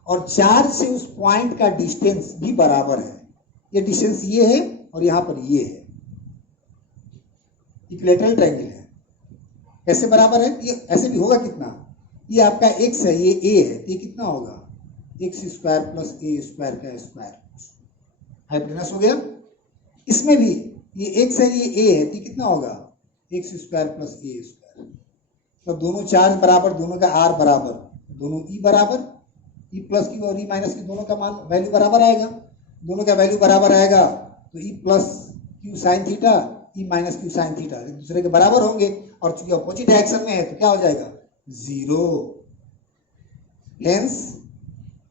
और चार्ज से उस पॉइंट का डिस्टेंस भी बराबर है। ये डिस्टेंस ये है और यहां पर ये है, इक्विलैटरल ट्रायंगल है। कैसे बराबर है, ये ऐसे भी होगा कितना, ये आपका x है, ये a है, ये कितना होगा x square plus a square का स्क्वायर, हाइपोटेनस हो गया। इसमें भी ये x है, ये a है, तो कितना होगा x square plus a square. तो दोनों चार्ज बराबर, दोनों का r बराबर, दोनों e बराबर, ई प्लस क्यू और ई माइनस क्यू दोनों का मान वैल्यू बराबर आएगा। दोनों का वैल्यू बराबर आएगा तो E plus Q sine theta, E minus Q sine theta एक दूसरे के बराबर होंगे, और चूंकि अपोजिट डायरेक्शन में है तो क्या हो जाएगा, जीरो। हेंस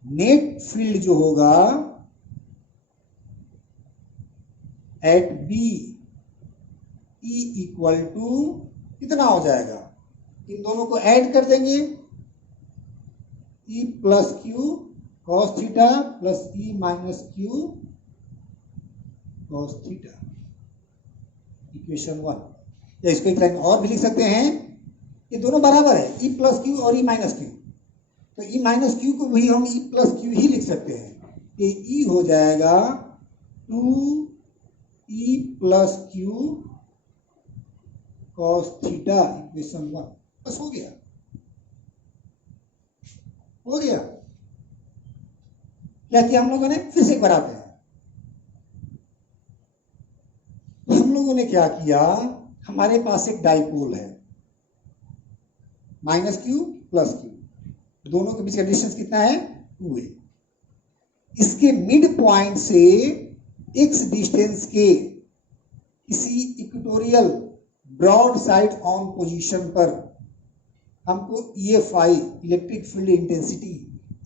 नेट फील्ड जो होगा at B E equal to कितना हो जाएगा, इन दोनों को ऐड कर देंगे, E plus Q cos theta plus E minus Q cos theta, equation 1। या इसको एक लाइन और भी लिख सकते हैं, ये दोनों बराबर है, ई प्लस क्यू और ई माइनस क्यू, तो ई माइनस क्यू को भी हम ई प्लस क्यू ही लिख सकते हैं। ये ई हो जाएगा 2e plus Q cos theta, equation 1। बस हो गया, हो गया। क्या किया हम लोगों ने, फिर से बनाते हैं। हम लोगों ने क्या किया, हमारे पास एक डाइपोल है, माइनस क्यू प्लस क्यू, दोनों के बीच का डिस्टेंस कितना है, 2a। इसके मिड पॉइंट से x डिस्टेंस के किसी equatorial broad side on position पर हमको EFI, electric field intensity,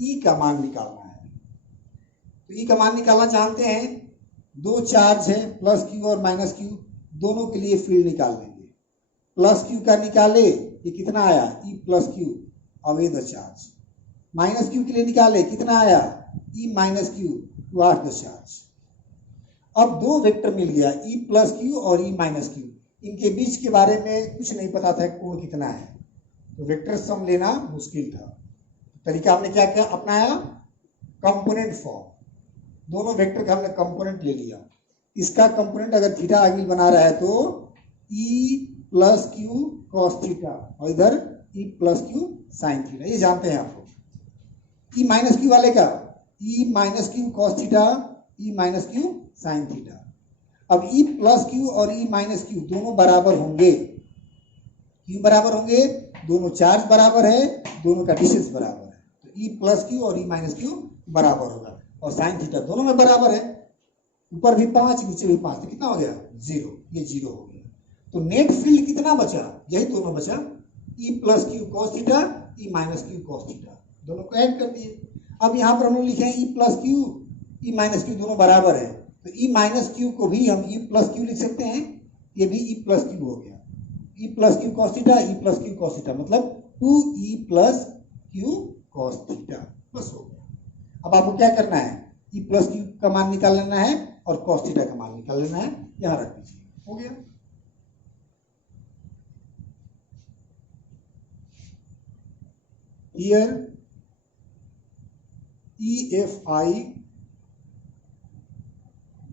E का मान निकालना है। तो E का मान निकालना चाहते हैं, दो चार्ज है प्लस क्यू और माइनस क्यू, दोनों के लिए फील्ड निकाल लेंगे। प्लस क्यू का निकाले, ये कितना आया, E plus Q away the charge. Minus Q के लिए निकाले, कितना आया, E minus Q toward the charge. अब दो वेक्टर मिल गया, E प्लस क्यू और E माइनस क्यू, इनके बीच के बारे में कुछ नहीं पता था कोण कितना है, तो वेक्टर सम लेना मुश्किल था। तरीका हमने क्या क्या अपनाया, कंपोनेंट फॉर्म, दोनों वेक्टर का हमने कंपोनेंट ले लिया। इसका कंपोनेंट अगर थीटा एंगल बना रहा है तो E plus Q cos theta, और इधर ई प्लस क्यू साइन थीटा, ये जानते हैं आप लोग। ई माइनस क्यू वाले का ई minus Q cos theta, E minus Q sine theta. अब ई प्लस क्यू और ई माइनस क्यू दोनों बराबर होंगे, क्यू बराबर होंगे, दोनों चार्ज बराबर है, दोनों का डिस्टेंस बराबर है, तो ई प्लस क्यू और ई माइनस क्यू बराबर होगा, और साइन थीटा दोनों में बराबर है। ऊपर भी 5 नीचे भी 5, तो कितना हो गया 0, ये 0 हो गया। तो नेट फील्ड कितना बचा, यही दोनों बचा, E plus Q cos theta, E minus Q cos theta, दोनों को ऐड कर दिए। अब यहाँ पर हम लोग लिखे हैं ई प्लस क्यू, ई माइनस क्यू दोनों बराबर है, तो ई माइनस क्यू को भी हम ई प्लस क्यू लिख सकते हैं, ये भी ई प्लस क्यू हो गया, ई plus Q cos theta, E plus Q cos theta, मतलब 2e plus Q cos theta, बस हो गया। अब आपको क्या करना है, ई प्लस क्यू का मान निकाल लेना है और कॉस थीटा का मान निकाल लेना है, यहां रख दीजिए, हो गया। Here EFI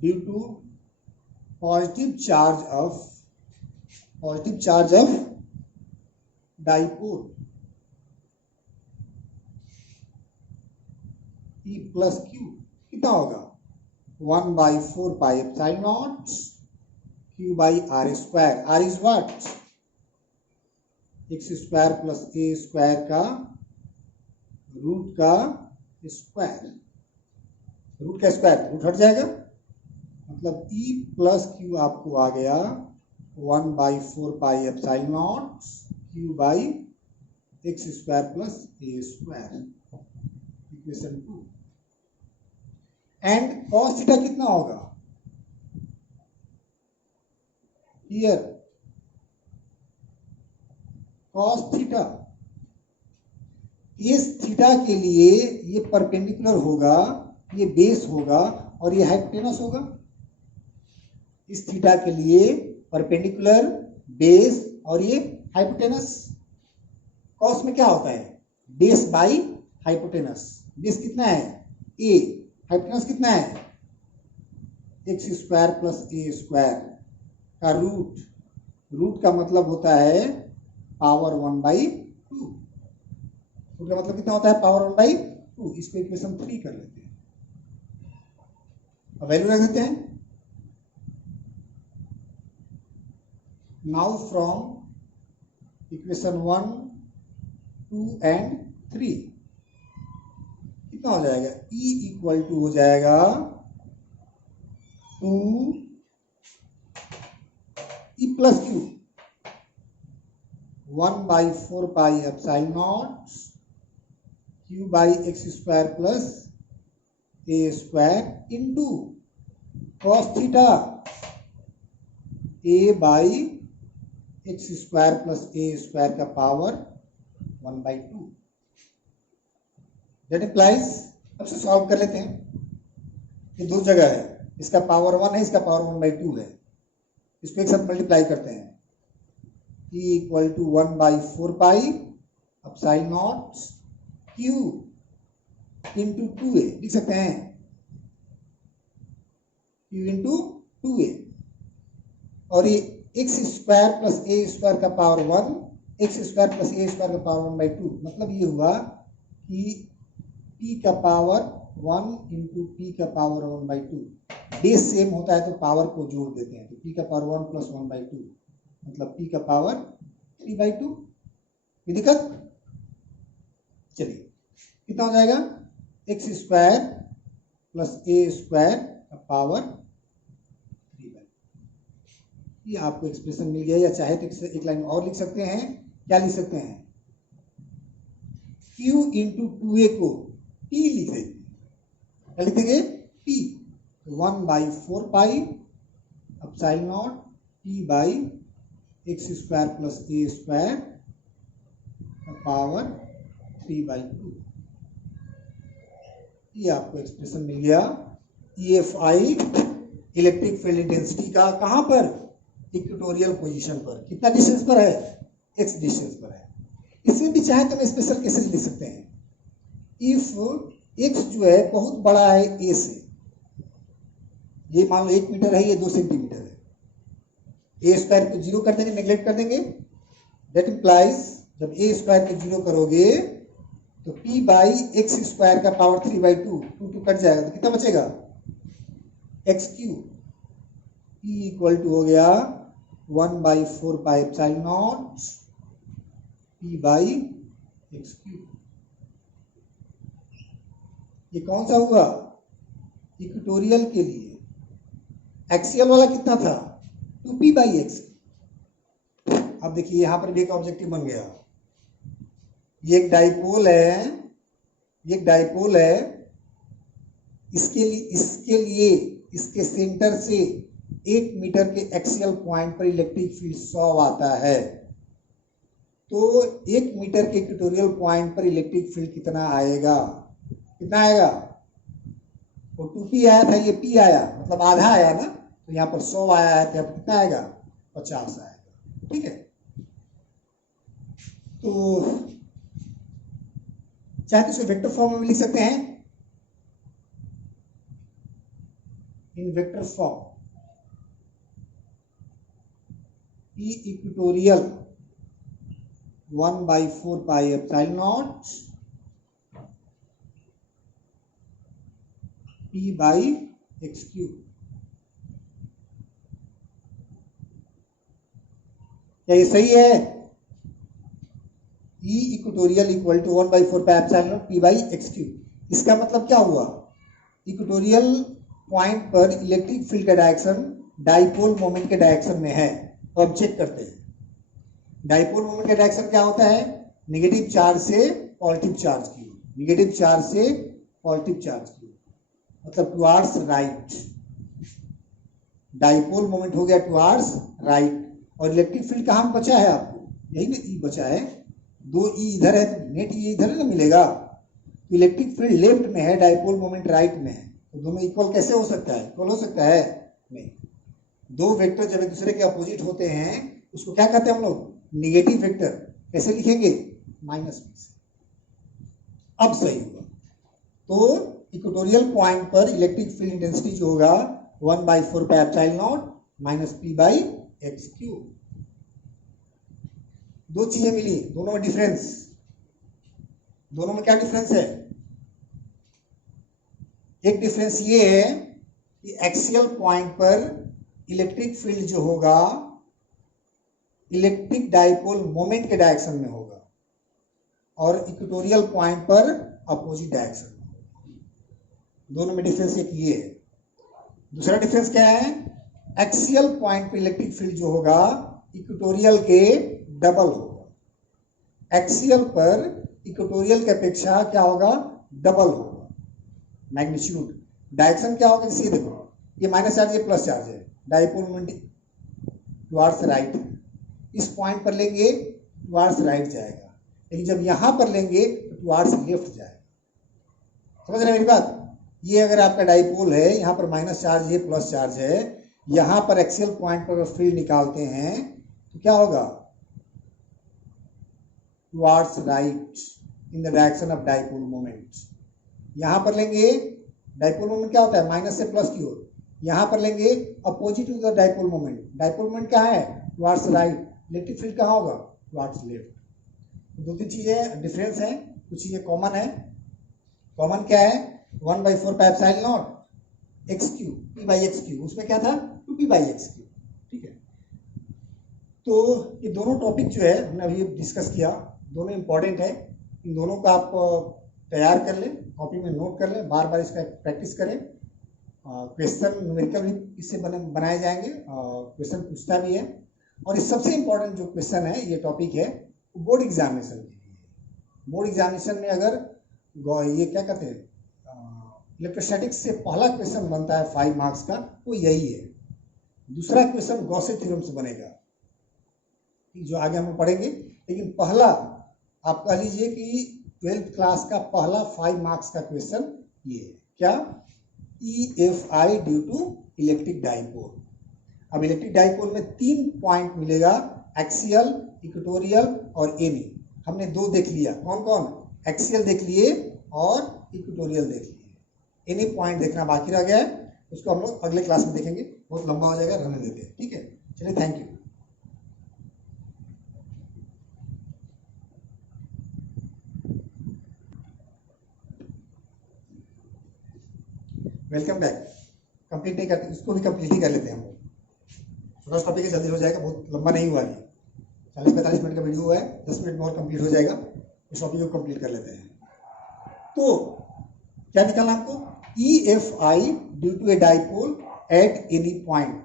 due to positive charge of dipole E plus Q कितना होगा 1/4 pi epsilon naught Q by R square। R is what, x square plus a square का रूट का स्क्वायर, रूट का स्क्वायर रूट हट जाएगा, मतलब E plus Q आपको आ गया 1/4 pi epsilon naught Q by x square plus a square, equation 2। And cos theta कितना होगा, हियर कॉस थीटा, इस थीटा के लिए ये परपेंडिकुलर होगा, ये बेस होगा और ये हाइपोटेनस होगा। इस थीटा के लिए परपेंडिकुलर, बेस और ये हाइपोटेनस। कॉस में क्या होता है, बेस बाई हाइपोटेनस। बेस कितना है a, हाइपोटेनस कितना है x square plus A square का रूट, रूट का मतलब होता है पावर 1/2, रूट का मतलब कितना होता है पावर 1/2। इसको इक्वेशन 3 कर लेते हैं, अब वैल्यू रख देते हैं। नाउ फ्रॉम इक्वेशन 1, 2 एंड 3 कितना हो जाएगा, E इक्वल टू हो जाएगा 2E plus Q 1/4 pi epsilon naught Q by x square plus A square into cos theta a by x square plus A square का power 1/2। That implies, अब से solve कर लेते हैं। ये दो जगह है, इसका पावर 1 है, इसका पावर 1/2 है, इसको एक साथ मल्टीप्लाई करते हैं। E equal to 1/4 pi epsilon naught Q into 2a लिख सकते हैं, Q इंटू 2a, और ये X square plus A square का power 1, X square plus A square का पावर 1/2, मतलब ये हुआ कि p का पावर 1 इंटू पी का पावर 1/2। बेस सेम होता है तो पावर को जोड़ देते हैं, तो p का पावर 1 प्लस 1/2 मतलब p का पावर 3/2। ये दिक्कत, चलिए कितना हो जाएगा X square plus A square का पावर 3/2। ये आपको एक्सप्रेशन मिल गया, या चाहे तो एक लाइन और लिख सकते हैं। क्या लिख सकते हैं, Q इंटू 2a को P लिख देंगे, क्या लिख देंगे P, 1/4 pi epsilon naught P by x square plus A square का पावर 3/2। ये आपको एक्सप्रेशन मिल गया EFI इलेक्ट्रिक फील्ड इंटेंसिटी का, कहां पर, इक्वेटोरियल पोजीशन पर। कितना डिस्टेंस पर है, x डिस्टेंस पर है। इसमें भी चाहे तो हम स्पेशल केसेस लिख सकते हैं। इफ x जो है बहुत बड़ा है a से, ये मान लो 1 मीटर है, ये 2 सेंटीमीटर है। a स्क्वायर को 0 कर देंगे, नेग्लेक्ट कर देंगे। दैट इंप्लाइज जब a स्क्वायर को 0 करोगे तो p बाई एक्स स्क्वायर का पावर 3/2, 2 कट जाएगा तो कितना बचेगा, X cube. p equal to हो गया 1/4 pi epsilon naught p by X cube. ये कौन सा हुआ, इक्वेटोरियल के लिए। एक्सियल वाला कितना था, 2p/x। अब देखिए यहां पर भी एक ऑब्जेक्टिव बन गया। ये एक डाइपोल है, ये एक डाइपोल है। इसके लिए इसके सेंटर से 1 मीटर के एक्सियल पॉइंट पर इलेक्ट्रिक फील्ड 100 आता है। तो 1 मीटर के इक्वेटोरियल पॉइंट पर इलेक्ट्रिक फील्ड कितना आएगा, कितना आएगा, वो 2p आया था, ये p आया, मतलब आधा आया ना, तो यहाँ पर 100 आया है, तो यहाँ पर कितना आएगा, 50 आएगा। ठीक है, तो चाहे तो इसे वेक्टर फॉर्म में भी लिख सकते हैं, in vector form p equatorial 1/4 pi epsilon naught p by X cube. क्या ये सही है, E equatorial equal to 1/4 pi epsilon naught p by X cube. इसका मतलब क्या हुआ, इक्वेटोरियल पॉइंट पर इलेक्ट्रिक फील्ड का डायरेक्शन डाइपोल मोमेंट के डायरेक्शन में है। तो अब चेक करते हैं, डाइपोल मोमेंट का डायरेक्शन क्या होता है, नेगेटिव चार्ज से पॉजिटिव चार्ज की, नेगेटिव चार्ज से पॉजिटिव चार्ज की, मतलब टुवार्ड्स राइट। डाइपोल मोमेंट हो गया टुवार्ड्स राइट। और इलेक्ट्रिक फील्ड कहाँ बचा है आपको, यही ना ई बचा है, 2 ई इधर है तो नेट ई इधर ना मिलेगा। तो इलेक्ट्रिक फील्ड लेफ्ट में है, डाइपोल मोमेंट राइट में है, तो दोनों इक्वल कैसे हो सकता है, इक्वल हो सकता है नहीं। दो वेक्टर जब एक दूसरे के अपोजिट होते हैं उसको क्या कहते हैं हम लोग, निगेटिव वेक्टर। कैसे लिखेंगे, माइनस में से। अब सही हुआ। तो इक्वेटोरियल पॉइंट पर इलेक्ट्रिक फील्ड इंटेंसिटी जो होगा 1/4 pi epsilon not minus p by X cube. दो चीजें मिली, दोनों में डिफरेंस, दोनों में क्या डिफरेंस है, एक डिफरेंस ये है कि एक्सियल पॉइंट पर इलेक्ट्रिक फील्ड जो होगा इलेक्ट्रिक डाइपोल मोमेंट के डायरेक्शन में होगा, और इक्वेटोरियल पॉइंट पर अपोजिट डायरेक्शन में होगा। दोनों में डिफरेंस एक ये है। दूसरा डिफरेंस क्या है, एक्सियल पॉइंट पर इलेक्ट्रिक फील्ड जो होगा इक्वेटोरियल के डबल होगा। एक्सियल पर इक्वेटोरियल की अपेक्षा क्या होगा, डबल होगा मैग्नीट्यूड। डायरेक्शन क्या होगा, जैसे देखो ये माइनस चार्ज, ये प्लस चार्ज है, डाइपोल मोमेंट टुवार्ड्स राइट। इस पॉइंट पर लेंगे टुवार्ड्स राइट जाएगा, लेकिन जब यहां पर लेंगे तो टुवार्ड्स लेफ्ट जाएगा। समझ रहे हैं मेरी बात। ये अगर आपका डाइपोल है, यहाँ पर माइनस चार्ज है, प्लस चार्ज है, यहाँ पर एक्सियल पॉइंट पर फील्ड निकालते हैं तो क्या होगा, towards right in the direction of dipole moment. यहाँ पर लेंगे, डाइपोल मोमेंट क्या होता है, माइनस से प्लस की ओर, यहाँ पर लेंगे opposite to the dipole moment. Dipole moment क्या है, टुवार्ड्स राइट। इलेक्ट्रिक फील्ड कहाँ होगा, टुवार्ड्स लेफ्ट। दो तीन चीजें डिफरेंस है, कुछ चीजें कॉमन है। कॉमन क्या है, 1/4 pi epsilon not x cube p by X cube, उसमें क्या था 2p बाई एक्स क्यूब। ठीक है, तो ये दोनों टॉपिक जो है हमने अभी डिस्कस किया, दोनों इंपॉर्टेंट है। इन दोनों का आप तैयार कर लें, कॉपी में नोट कर लें, बार बार इसका प्रैक्टिस करें। क्वेश्चन न्यूमेरिकल भी इससे बनाए जाएंगे, क्वेश्चन पूछता भी है। और इस सबसे इम्पोर्टेंट जो क्वेश्चन है, ये टॉपिक है, बोर्ड एग्जामिनेशन के लिए। बोर्ड एग्जामिनेशन में अगर ये क्या कहते हैं, इलेक्ट्रोस्टैटिक्स से पहला क्वेश्चन बनता है 5 मार्क्स का, वो यही है। दूसरा क्वेश्चन गॉसे थ्योरम से बनेगा, जो आगे हम पढ़ेंगे। लेकिन पहला आप कह लीजिए कि 12th क्लास का पहला 5 मार्क्स का क्वेश्चन ये है, क्या, EFI due to electric dipole. अब इलेक्ट्रिक डाइपोल में 3 पॉइंट मिलेगा, एक्सियल, इक्वेटोरियल और एनी। हमने 2 देख लिया, कौन कौन, एक्सियल देख लिए और इक्वेटोरियल देख लिए। एनी पॉइंट देखना बाकी रह गया है, उसको हम लोग अगले क्लास में देखेंगे, बहुत लंबा हो जाएगा, रहने देते हैं। ठीक है, चलिए, thank you. Welcome back. Complete नहीं करते, इसको भी कंप्लीट ही कर लेते हैं हम लोग। फर्स्ट टॉपिक जल्दी हो जाएगा, बहुत लंबा नहीं हुआ है, 40-45 मिनट का वीडियो हुआ है, 10 मिनट में और कंप्लीट हो जाएगा। इस टॉपिक को कंप्लीट कर लेते हैं। तो क्या निकालना आपको? EFI due to a dipole at any point,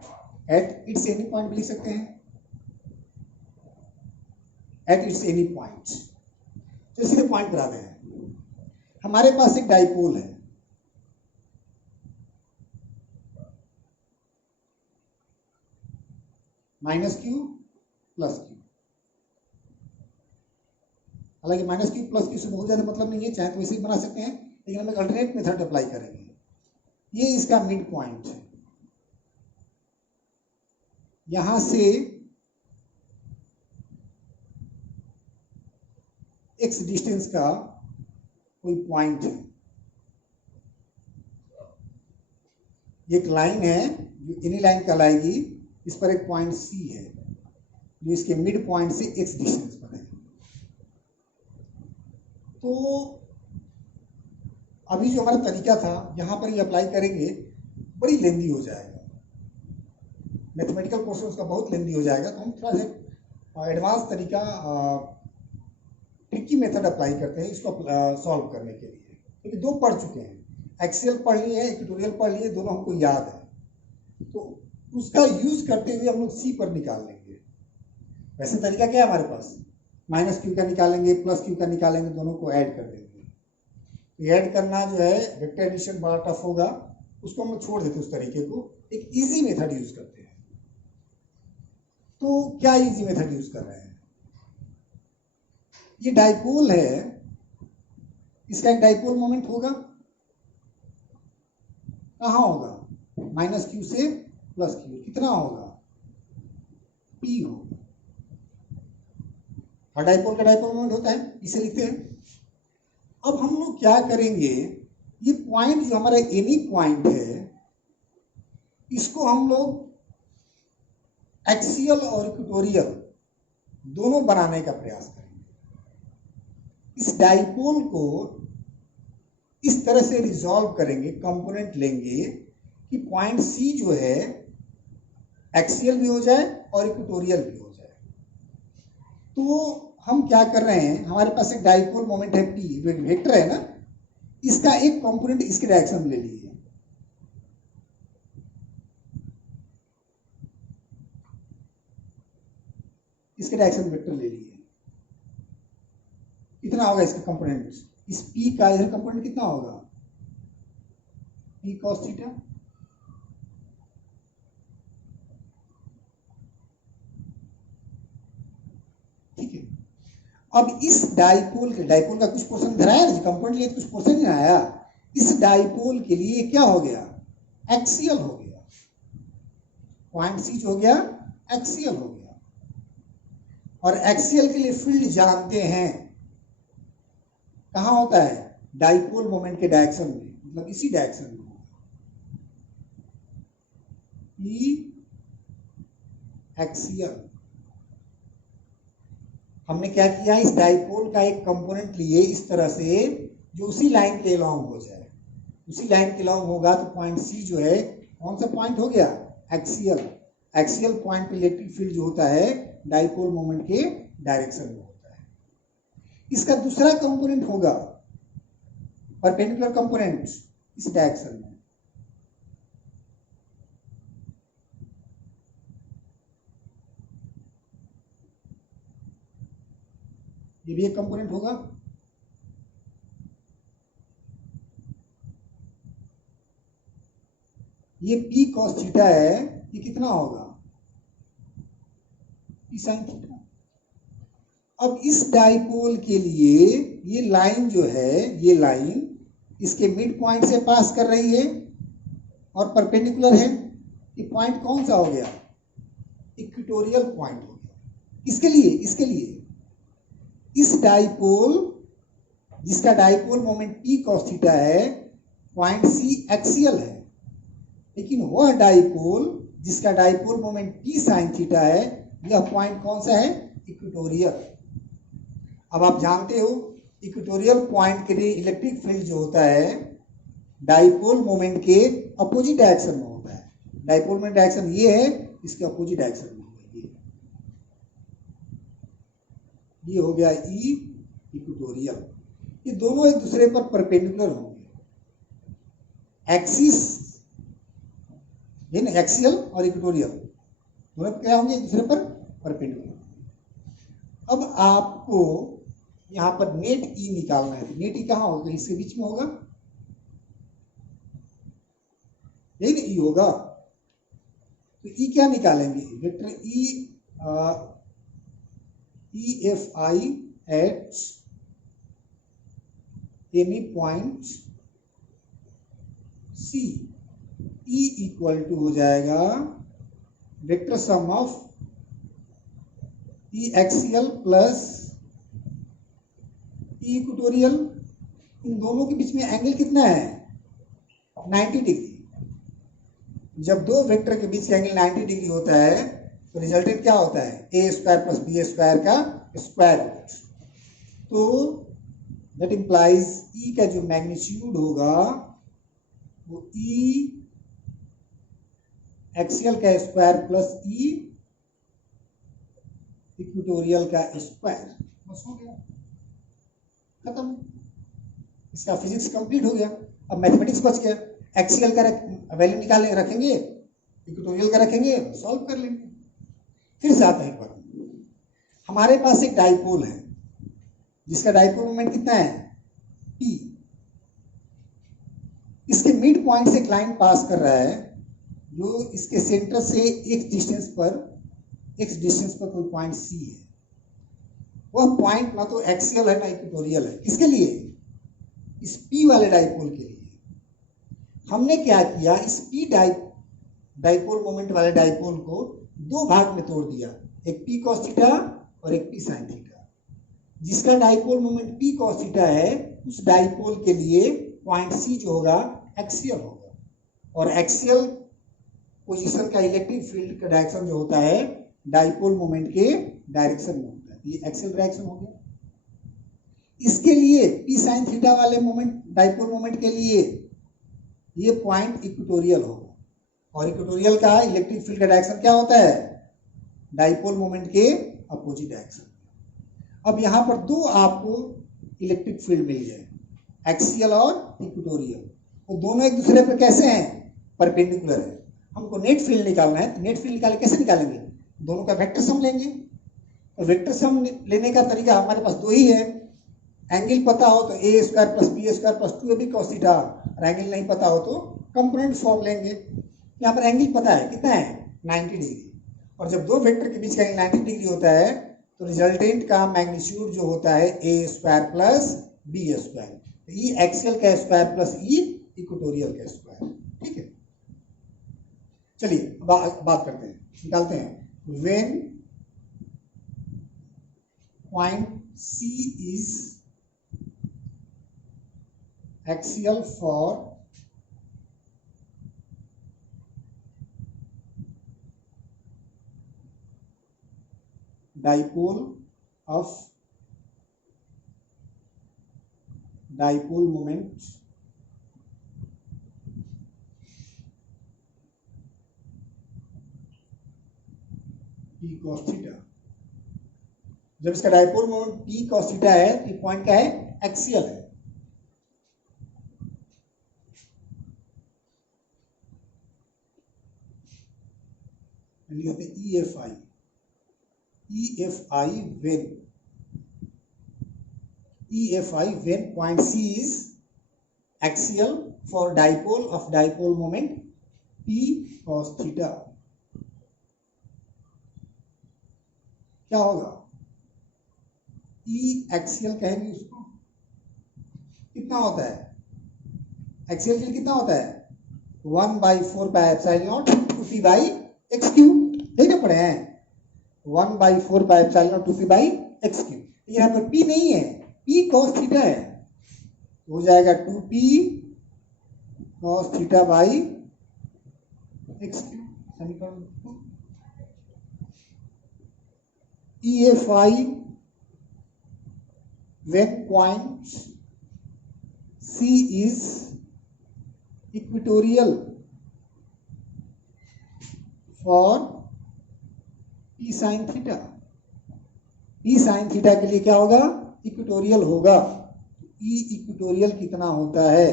at its any point भी लिख सकते हैं, एट इट्स एनी पॉइंट। तो सीधे पॉइंट पर आते हैं। हमारे पास एक डाइपोल है, -q + q। हालांकि -q + q से बहुत ज्यादा मतलब नहीं है, चाहे तो वैसे ही बना सकते हैं, लेकिन हम एक अल्टरनेट मेथड अप्लाई करेंगे। ये इसका मिड पॉइंट है, यहां से x डिस्टेंस का कोई पॉइंट है, एक लाइन है जो एनी लाइन कहलाएगी, इस पर एक पॉइंट C है जो इसके मिड पॉइंट से x डिस्टेंस पर है। तो अभी जो हमारा तरीका था यहां पर ये अप्लाई करेंगे, बड़ी लेंदी हो जाएगा, मैथमेटिकल पोर्शन उसका बहुत लेंदी हो जाएगा। तो हम थोड़ा सा एडवांस तरीका, ट्रिकी मेथड अप्लाई करते हैं इसको सॉल्व करने के लिए, क्योंकि दो पढ़ चुके हैं, एक्सेल पढ़ लिए, इक्वेटोरियल पढ़ लिए, दोनों हमको याद है। तो उसका यूज करते हुए हम लोग C पर निकाल लेंगे। वैसे तरीका क्या है हमारे पास? -q का निकालेंगे, +q का निकालेंगे, दोनों को ऐड कर देंगे। ऐड करना जो है वेक्टर एडिशन बड़ा टफ होगा, उसको हम लोग छोड़ देते हैं उस तरीके को, एक इजी मेथड यूज करते हैं। तो क्या इजी मेथड यूज कर रहे हैं? ये डाइपोल है, इसका एक डाइपोल मोमेंट होगा, कहाँ होगा? -q से +q, कितना होगा? P होगा। और डाइपोल का डाइपोल मोमेंट होता है, इसे लिखते हैं। अब हम लोग क्या करेंगे, ये पॉइंट जो हमारा एनी पॉइंट है, इसको हम लोग एक्सियल और इक्वेटोरियल दोनों बनाने का प्रयास करेंगे। इस डाइपोल को इस तरह से रिजॉल्व करेंगे, कंपोनेंट लेंगे कि पॉइंट C जो है एक्सियल भी हो जाए और इक्वेटोरियल भी हो जाए। तो हम क्या कर रहे हैं, हमारे पास एक डाइपोल मोमेंट है P, वेक्टर है ना, इसका एक कंपोनेंट इसके डायरेक्शन में ले लीजिए, इसके डायरेक्शन वेक्टर ले लीजिए, कितना होगा इसका कंपोनेंट? इस P का इधर कंपोनेंट कितना होगा? P cos theta. ठीक है, अब इस डाइपोल का कुछ पोर्शन इधर आया ना, कंपोनेंट लिए कुछ पोर्शन नहीं आया, इस डाइपोल के लिए क्या हो गया? एक्सियल हो गया, पॉइंट C जो हो गया एक्सियल हो गया। और एक्सियल के लिए फील्ड जानते हैं, कहाँ होता है? डाइपोल मोमेंट के डायरेक्शन में, मतलब इसी डायरेक्शन में। E axial. हमने क्या किया, इस डाइपोल का एक कंपोनेंट लिए इस तरह से जो उसी लाइन के अलोंग हो जाए, उसी लाइन के अलोंग होगा, तो पॉइंट C जो है कौन सा पॉइंट हो गया? एक्सियल। एक्सियल पॉइंट पे इलेक्ट्रिक फील्ड जो होता है डाइपोल मोमेंट के डायरेक्शन में होता है। इसका दूसरा कंपोनेंट होगा परपेंडिकुलर कंपोनेंट इस डायरेक्शन में, ये भी एक कंपोनेंट होगा। ये P cos थीटा है, ये कितना होगा? P sin theta. अब इस डाइपोल के लिए ये लाइन जो है, ये लाइन इसके मिड पॉइंट से पास कर रही है और परपेंडिकुलर है। ये पॉइंट कौन सा हो गया? इक्वेटोरियल पॉइंट हो गया। इसके लिए इस डाइपोल जिसका dipole moment P cos theta है, पॉइंट C एक्सियल है। लेकिन वह डाइपोल जिसका dipole moment P sin theta है, यह पॉइंट कौन सा है? इक्वेटोरियल। अब आप जानते हो इक्वेटोरियल पॉइंट के लिए इलेक्ट्रिक फील्ड जो होता है डाइपोल मोमेंट के अपोजिट डायरेक्शन में होता है। डाइपोल मोमेंट डायरेक्शन ये है, इसके अपोजिट डायरेक्शन में होगा ये हो गया ई इक्वेटोरियल। ये दोनों एक दूसरे पर परपेंडिकुलर होंगे। एक्सिस ये ना, एक्सियल और इक्वेटोरियल दोनों क्या होंगे? एक दूसरे पर परपेंडिकुलर। अब आपको यहां पर नेट ई निकालना है। नेट ई कहां होगा? इसके बीच में होगा, यही ना ई होगा। तो ई क्या निकालेंगे? Vector E F I at any point C, E equal to हो जाएगा vector sum of E axial plus E equatorial. इन दोनों के बीच में एंगल कितना है? 90 डिग्री। जब दो वेक्टर के बीच का एंगल 90 डिग्री होता है तो रिजल्टेंट क्या होता है? ए स्क्वायर प्लस बी स्क्वायर का स्क्वायर रूट। तो दैट इंप्लाइज ई का जो मैग्नीट्यूड होगा वो ई एक्सियल का स्क्वायर प्लस ई इक्वेटोरियल का स्क्वायर। बस हो गया, खत्म। इसका फिजिक्स कंप्लीट हो गया। अब मैथमेटिक्स बच गया। एक्सियल का वैल्यू निकालेंगे, रखेंगे, इक्वेटोरियल का रखेंगे, सॉल्व कर लेंगे। फिर से आता है एक बार, हमारे पास एक डाइपोल है जिसका डाइपोल मोमेंट कितना है? P। इसके मिड पॉइंट से एक लाइन पास कर रहा है जो इसके सेंटर से x डिस्टेंस पर कोई पॉइंट C है। वह पॉइंट ना तो एक्सियल है ना इक्वेटोरियल है। किसके लिए? इस P वाले डाइपोल के लिए। हमने क्या किया? इस P डाइपोल मोमेंट वाले डाइपोल को दो भाग में तोड़ दिया, एक P cos थीटा और एक P sin थीटा। जिसका dipole moment P cos theta है उस डाइपोल के लिए पॉइंट C जो होगा एक्सियल होगा, और एक्सियल पोजीशन का इलेक्ट्रिक फील्ड का डायरेक्शन जो होता है डाइपोल मोमेंट के डायरेक्शन में होता है। ये एक्सियल डायरेक्शन हो गया। इसके लिए P sin थीटा वाले मोमेंट डाइपोल मोमेंट के लिए ये पॉइंट इक्वेटोरियल होगा, और इक्वेटोरियल का इलेक्ट्रिक फील्ड का डायरेक्शन क्या होता है? डाइपोल मोमेंट के अपोजिट डायरेक्शन। अब यहाँ पर दो आपको इलेक्ट्रिक फील्ड मिल गए, एक्सियल और इक्वेटोरियल। वो दोनों एक दूसरे पर कैसे हैं? परपेंडिकुलर है। हमको नेट फील्ड निकालना है। तो नेट फील्ड निकाले कैसे निकालेंगे? दोनों का वेक्टर सम लेंगे। तो वेक्टर सम लेने का तरीका हमारे पास दो ही है। एंगल पता हो तो A square plus B square plus 2ab cos theta, और एंगल नहीं पता हो तो कंपोनेंट फॉर्म लेंगे। यहाँ पर एंगल पता है, कितना है? 90 डिग्री। और जब दो वेक्टर के बीच का एंगल 90 डिग्री होता है तो रिजल्टेंट का मैग्नीट्यूड जो होता है ए स्क्वायर प्लस बी स्क्वायर, ई एक्सियल का स्क्वायर प्लस ई इक्वेटोरियल का स्क्वायर। ठीक है, चलिए बात करते हैं, निकालते हैं। When point C is axial for dipole moment P cos theta. जब इसका dipole moment P cos theta है तो पॉइंट क्या है? एक्सियल है। EFI when point C is axial for dipole moment P cos theta। क्या होगा? E एक्सियल कहेंगे उसको। कितना होता है? एक्सियल के लिए कितना होता है? 1/4 pi epsilon naught 2p by X cube. यही ना पढ़े हैं, 1/4 pi epsilon naught 2p by X cube. यहाँ पर p नहीं है, p cos थीटा है। हो जाएगा 2p cos theta by X Q. समीकरण 2 EFI when point C is equatorial for P sin theta. P sin theta के लिए क्या होगा? इक्वेटोरियल होगा। E इक्वेटोरियल कितना होता है?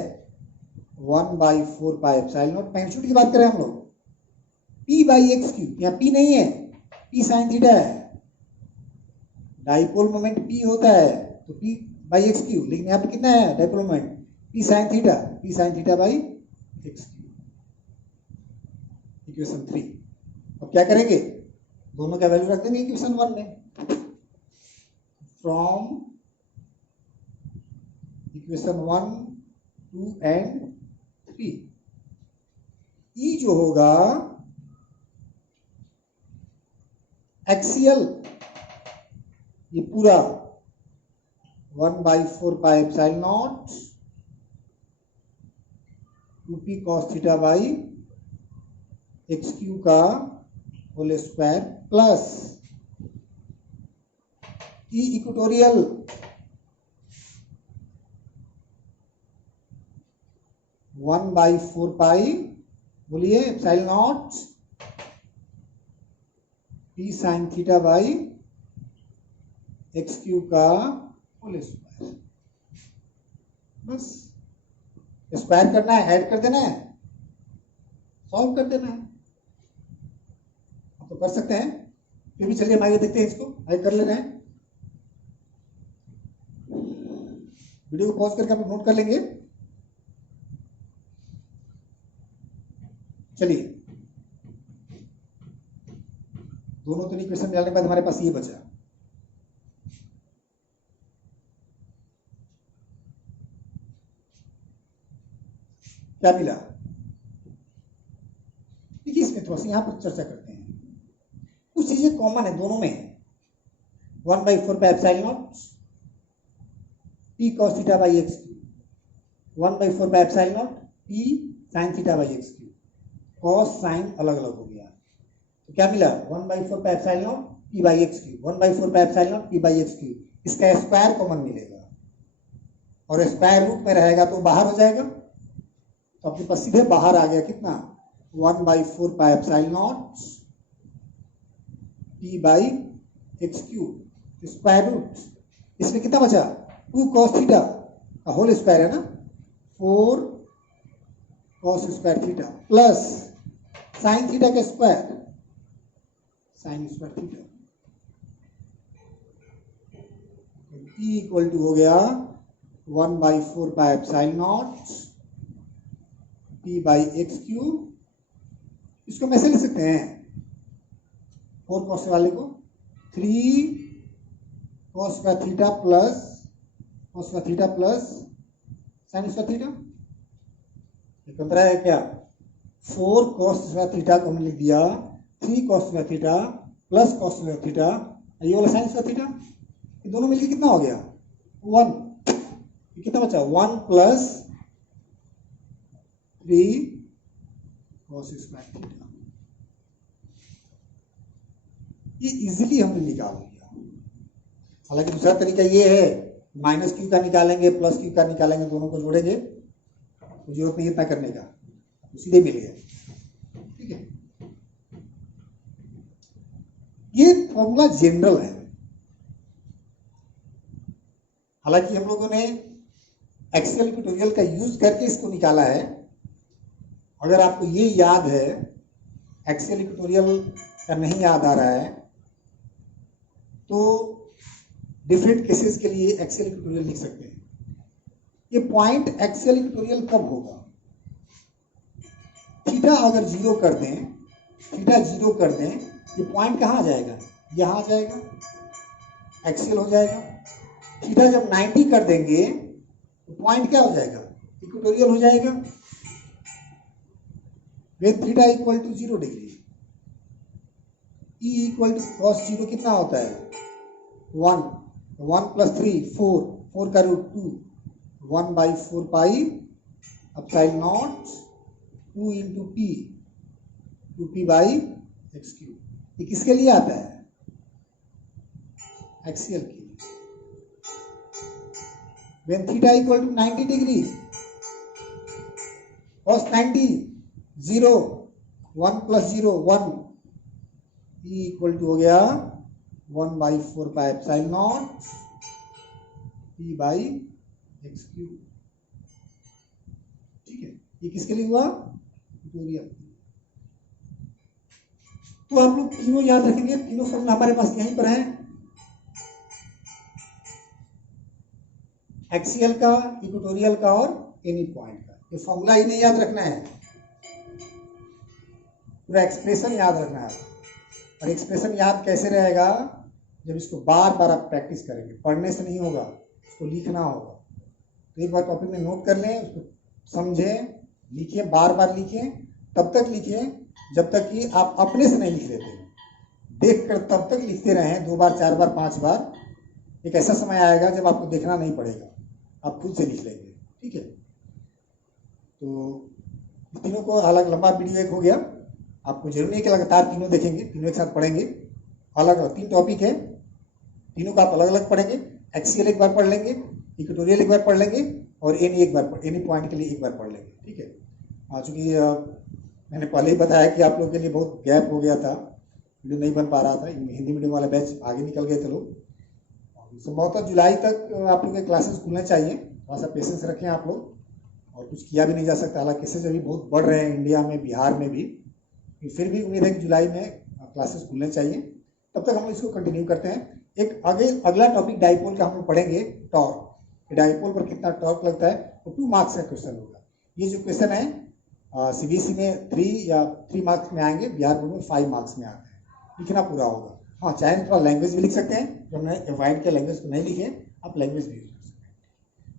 1/4 पाई एप्सिलॉन नॉट। मैग्नीट्यूड की बात करें हम लोग, P बाई एक्स क्यू, यहाँ P नहीं है, P sin थीटा है। डाइपोल मोमेंट P होता है तो P बाई एक्स क्यू, लेकिन यहाँ पे कितना है dipole moment? P sin theta by X Q. Equation 3। अब क्या करेंगे? दोनों का वैल्यू रख देंगे इक्वेशन 1 में। फ्रॉम इक्वेशन 1, 2 एंड 3 E जो होगा एक्सियल, ये पूरा 1/4 pi epsilon naught 2p cos theta by X Q का whole square plus E equatorial 1/4 pi, बोलिए, epsilon naught P sin theta by X Q का होल स्क्वायर। बस square करना है, ऐड कर देना है, सॉल्व कर देना है। आप तो कर सकते हैं, फिर भी चलिए हम आगे देखते हैं, इसको आगे कर ले रहे हैं। वीडियो को पॉज करके आप नोट कर लेंगे। चलिए, दोनों तीन इक्वेशन डालने के बाद हमारे पास ये बचा। क्या मिला? देखिए, इसमें थोड़ा सा यहाँ पर चर्चा करते हैं। कुछ चीजें कॉमन है दोनों में। 1/4 pi epsilon naught P cos theta by X Q, 1/4 pi epsilon naught P sin theta by X Q. Cos sine अलग अलग हो गया, तो क्या मिला? 1/4 pi epsilon naught P by X Q, 1/4 pi epsilon naught P by X Q. इसका square common मिलेगा और स्क्वायर रूट में रहेगा तो बाहर हो जाएगा, तो अपने पास सीधे बाहर आ गया कितना? 1/4 pi epsilon naught P by X Q square root. इसमें कितना बचा? 2 cos थीटा का होल स्क्वायर है ना, 4 cos square theta plus sine theta का square, sine square theta. E equal to हो गया 1/4 pi epsilon naught P by X Q. इसको हम ऐसे लिख सकते हैं, 4 cos वाले को 3 cos का थीटा प्लस cos का थीटा प्लस साइन का थीटा। एक अंतर है क्या? 4 cos का थीटा को हमने लिख दिया 3 cos का थीटा प्लस cos का थीटा, ये वाला साइन का थीटा। ये दोनों मिलकर कितना हो गया? 1। ये कितना बचा? 1 प्लस 3 cos स्क्वायर थीटा। ये इजीली हमने निकाल लिया। हालांकि दूसरा तरीका ये है, माइनस क्यू का निकालेंगे, प्लस क्यू का निकालेंगे, दोनों को जोड़ेंगे, तो जरूरत नहीं इतना करने का, सीधे मिल गया। ठीक है, ये फॉर्मूला जनरल है। हालांकि हम लोगों ने एक्सेल ट्यूटोरियल का यूज करके इसको निकाला है। अगर आपको ये याद है, एक्सेल ट्यूटोरियल का नहीं याद आ रहा है, तो डिफरेंट केसेस के लिए एक्सेल ट्यूटोरियल लिख सकते हैं। ये पॉइंट एक्सेल ट्यूटोरियल कब होगा? थीटा अगर 0 कर दें, थीटा 0 कर दें, ये पॉइंट कहाँ आ जाएगा? यहाँ आ जाएगा, एक्सेल हो जाएगा। थीटा जब 90 कर देंगे तो पॉइंट क्या हो जाएगा? इक्वेटोरियल हो जाएगा। When theta equal to 0 degree, E equal to cos 0 कितना होता है? 1 प्लस 3 4, 4 का root 2, 1/4 pi epsilon naught 2 into P 2p/x3। ये किसके लिए आता है? एक्सियल के लिए। when theta equal to 90 degree cos 90 0 1 plus 0 1 e equal to हो गया 1/4 पाई एप्सिलॉन नॉट p/x3। ठीक है, ये किसके लिए हुआ? इक्वेटोरियल। तो आप लोग तीनों याद रखेंगे, तीनों फॉर्मूला हमारे पास यहीं पर है, एक्सियल का, इक्वेटोरियल का और एनी पॉइंट का। ये फॉर्मूला ही नहीं याद रखना है, पूरा एक्सप्रेशन याद रखना है। और एक्सप्रेशन याद कैसे रहेगा? जब इसको बार बार आप प्रैक्टिस करेंगे, पढ़ने से नहीं होगा, इसको लिखना होगा। तो एक बार टॉपिक में नोट कर लें, उसको समझें, लिखिए, बार बार लिखिए, तब तक लिखिए जब तक कि आप अपने से नहीं लिख लेते, देख कर तब तक लिखते रहें, 2 बार 4 बार 5 बार। एक ऐसा समय आएगा जब आपको देखना नहीं पड़ेगा, आप खुद से लिख लेंगे। ठीक है, तो तीनों को अलग, लंबा वीडियो एक हो गया, आपको जरूरी नहीं कि लगातार तीनों देखेंगे, तीनों एक साथ पढ़ेंगे। अलग अलग 3 टॉपिक है, तीनों का आप अलग अलग पढ़ेंगे। एक्सियल एक बार पढ़ लेंगे, इक्वेटोरियल एक बार पढ़ लेंगे और एनी एक बार, एनी पॉइंट के लिए एक बार पढ़ लेंगे। ठीक है, चूँकि मैंने पहले ही बताया कि आप लोगों के लिए बहुत गैप हो गया था, वीडियो नहीं बन पा रहा था, हिंदी मीडियम वाला बैच आगे निकल गए थे लोग। संभवतः जुलाई तक आप लोग के क्लासेस खुलने चाहिए, थोड़ा सा पेशेंस रखें आप लोग, और कुछ किया भी नहीं जा सकता। हालांकि केसेज अभी बहुत बढ़ रहे हैं इंडिया में, बिहार में भी, फिर भी उम्मीद है कि जुलाई में क्लासेस खुलने चाहिए। तब तक हम लोग इसको कंटिन्यू करते हैं। एक अगला टॉपिक डाइपोल का हम लोग पढ़ेंगे, टॉर्क। डाइपोल पर कितना टॉर्क लगता है, तो 2 मार्क्स का क्वेश्चन होगा। ये जो क्वेश्चन है सीबीएसई में 3 या 3 मार्क्स में आएंगे, बिहार बोर्ड में 5 मार्क्स में आते हैं, लिखना पूरा होगा। हाँ, चाहे थोड़ा लैंग्वेज भी लिख सकते हैं, जो हमने अवॉइड किया लैंग्वेज को नहीं लिखे, आप लैंग्वेज भी यूज कर सकते हैं।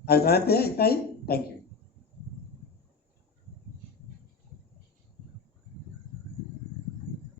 आज जानते हैं इतना ही, थैंक यू।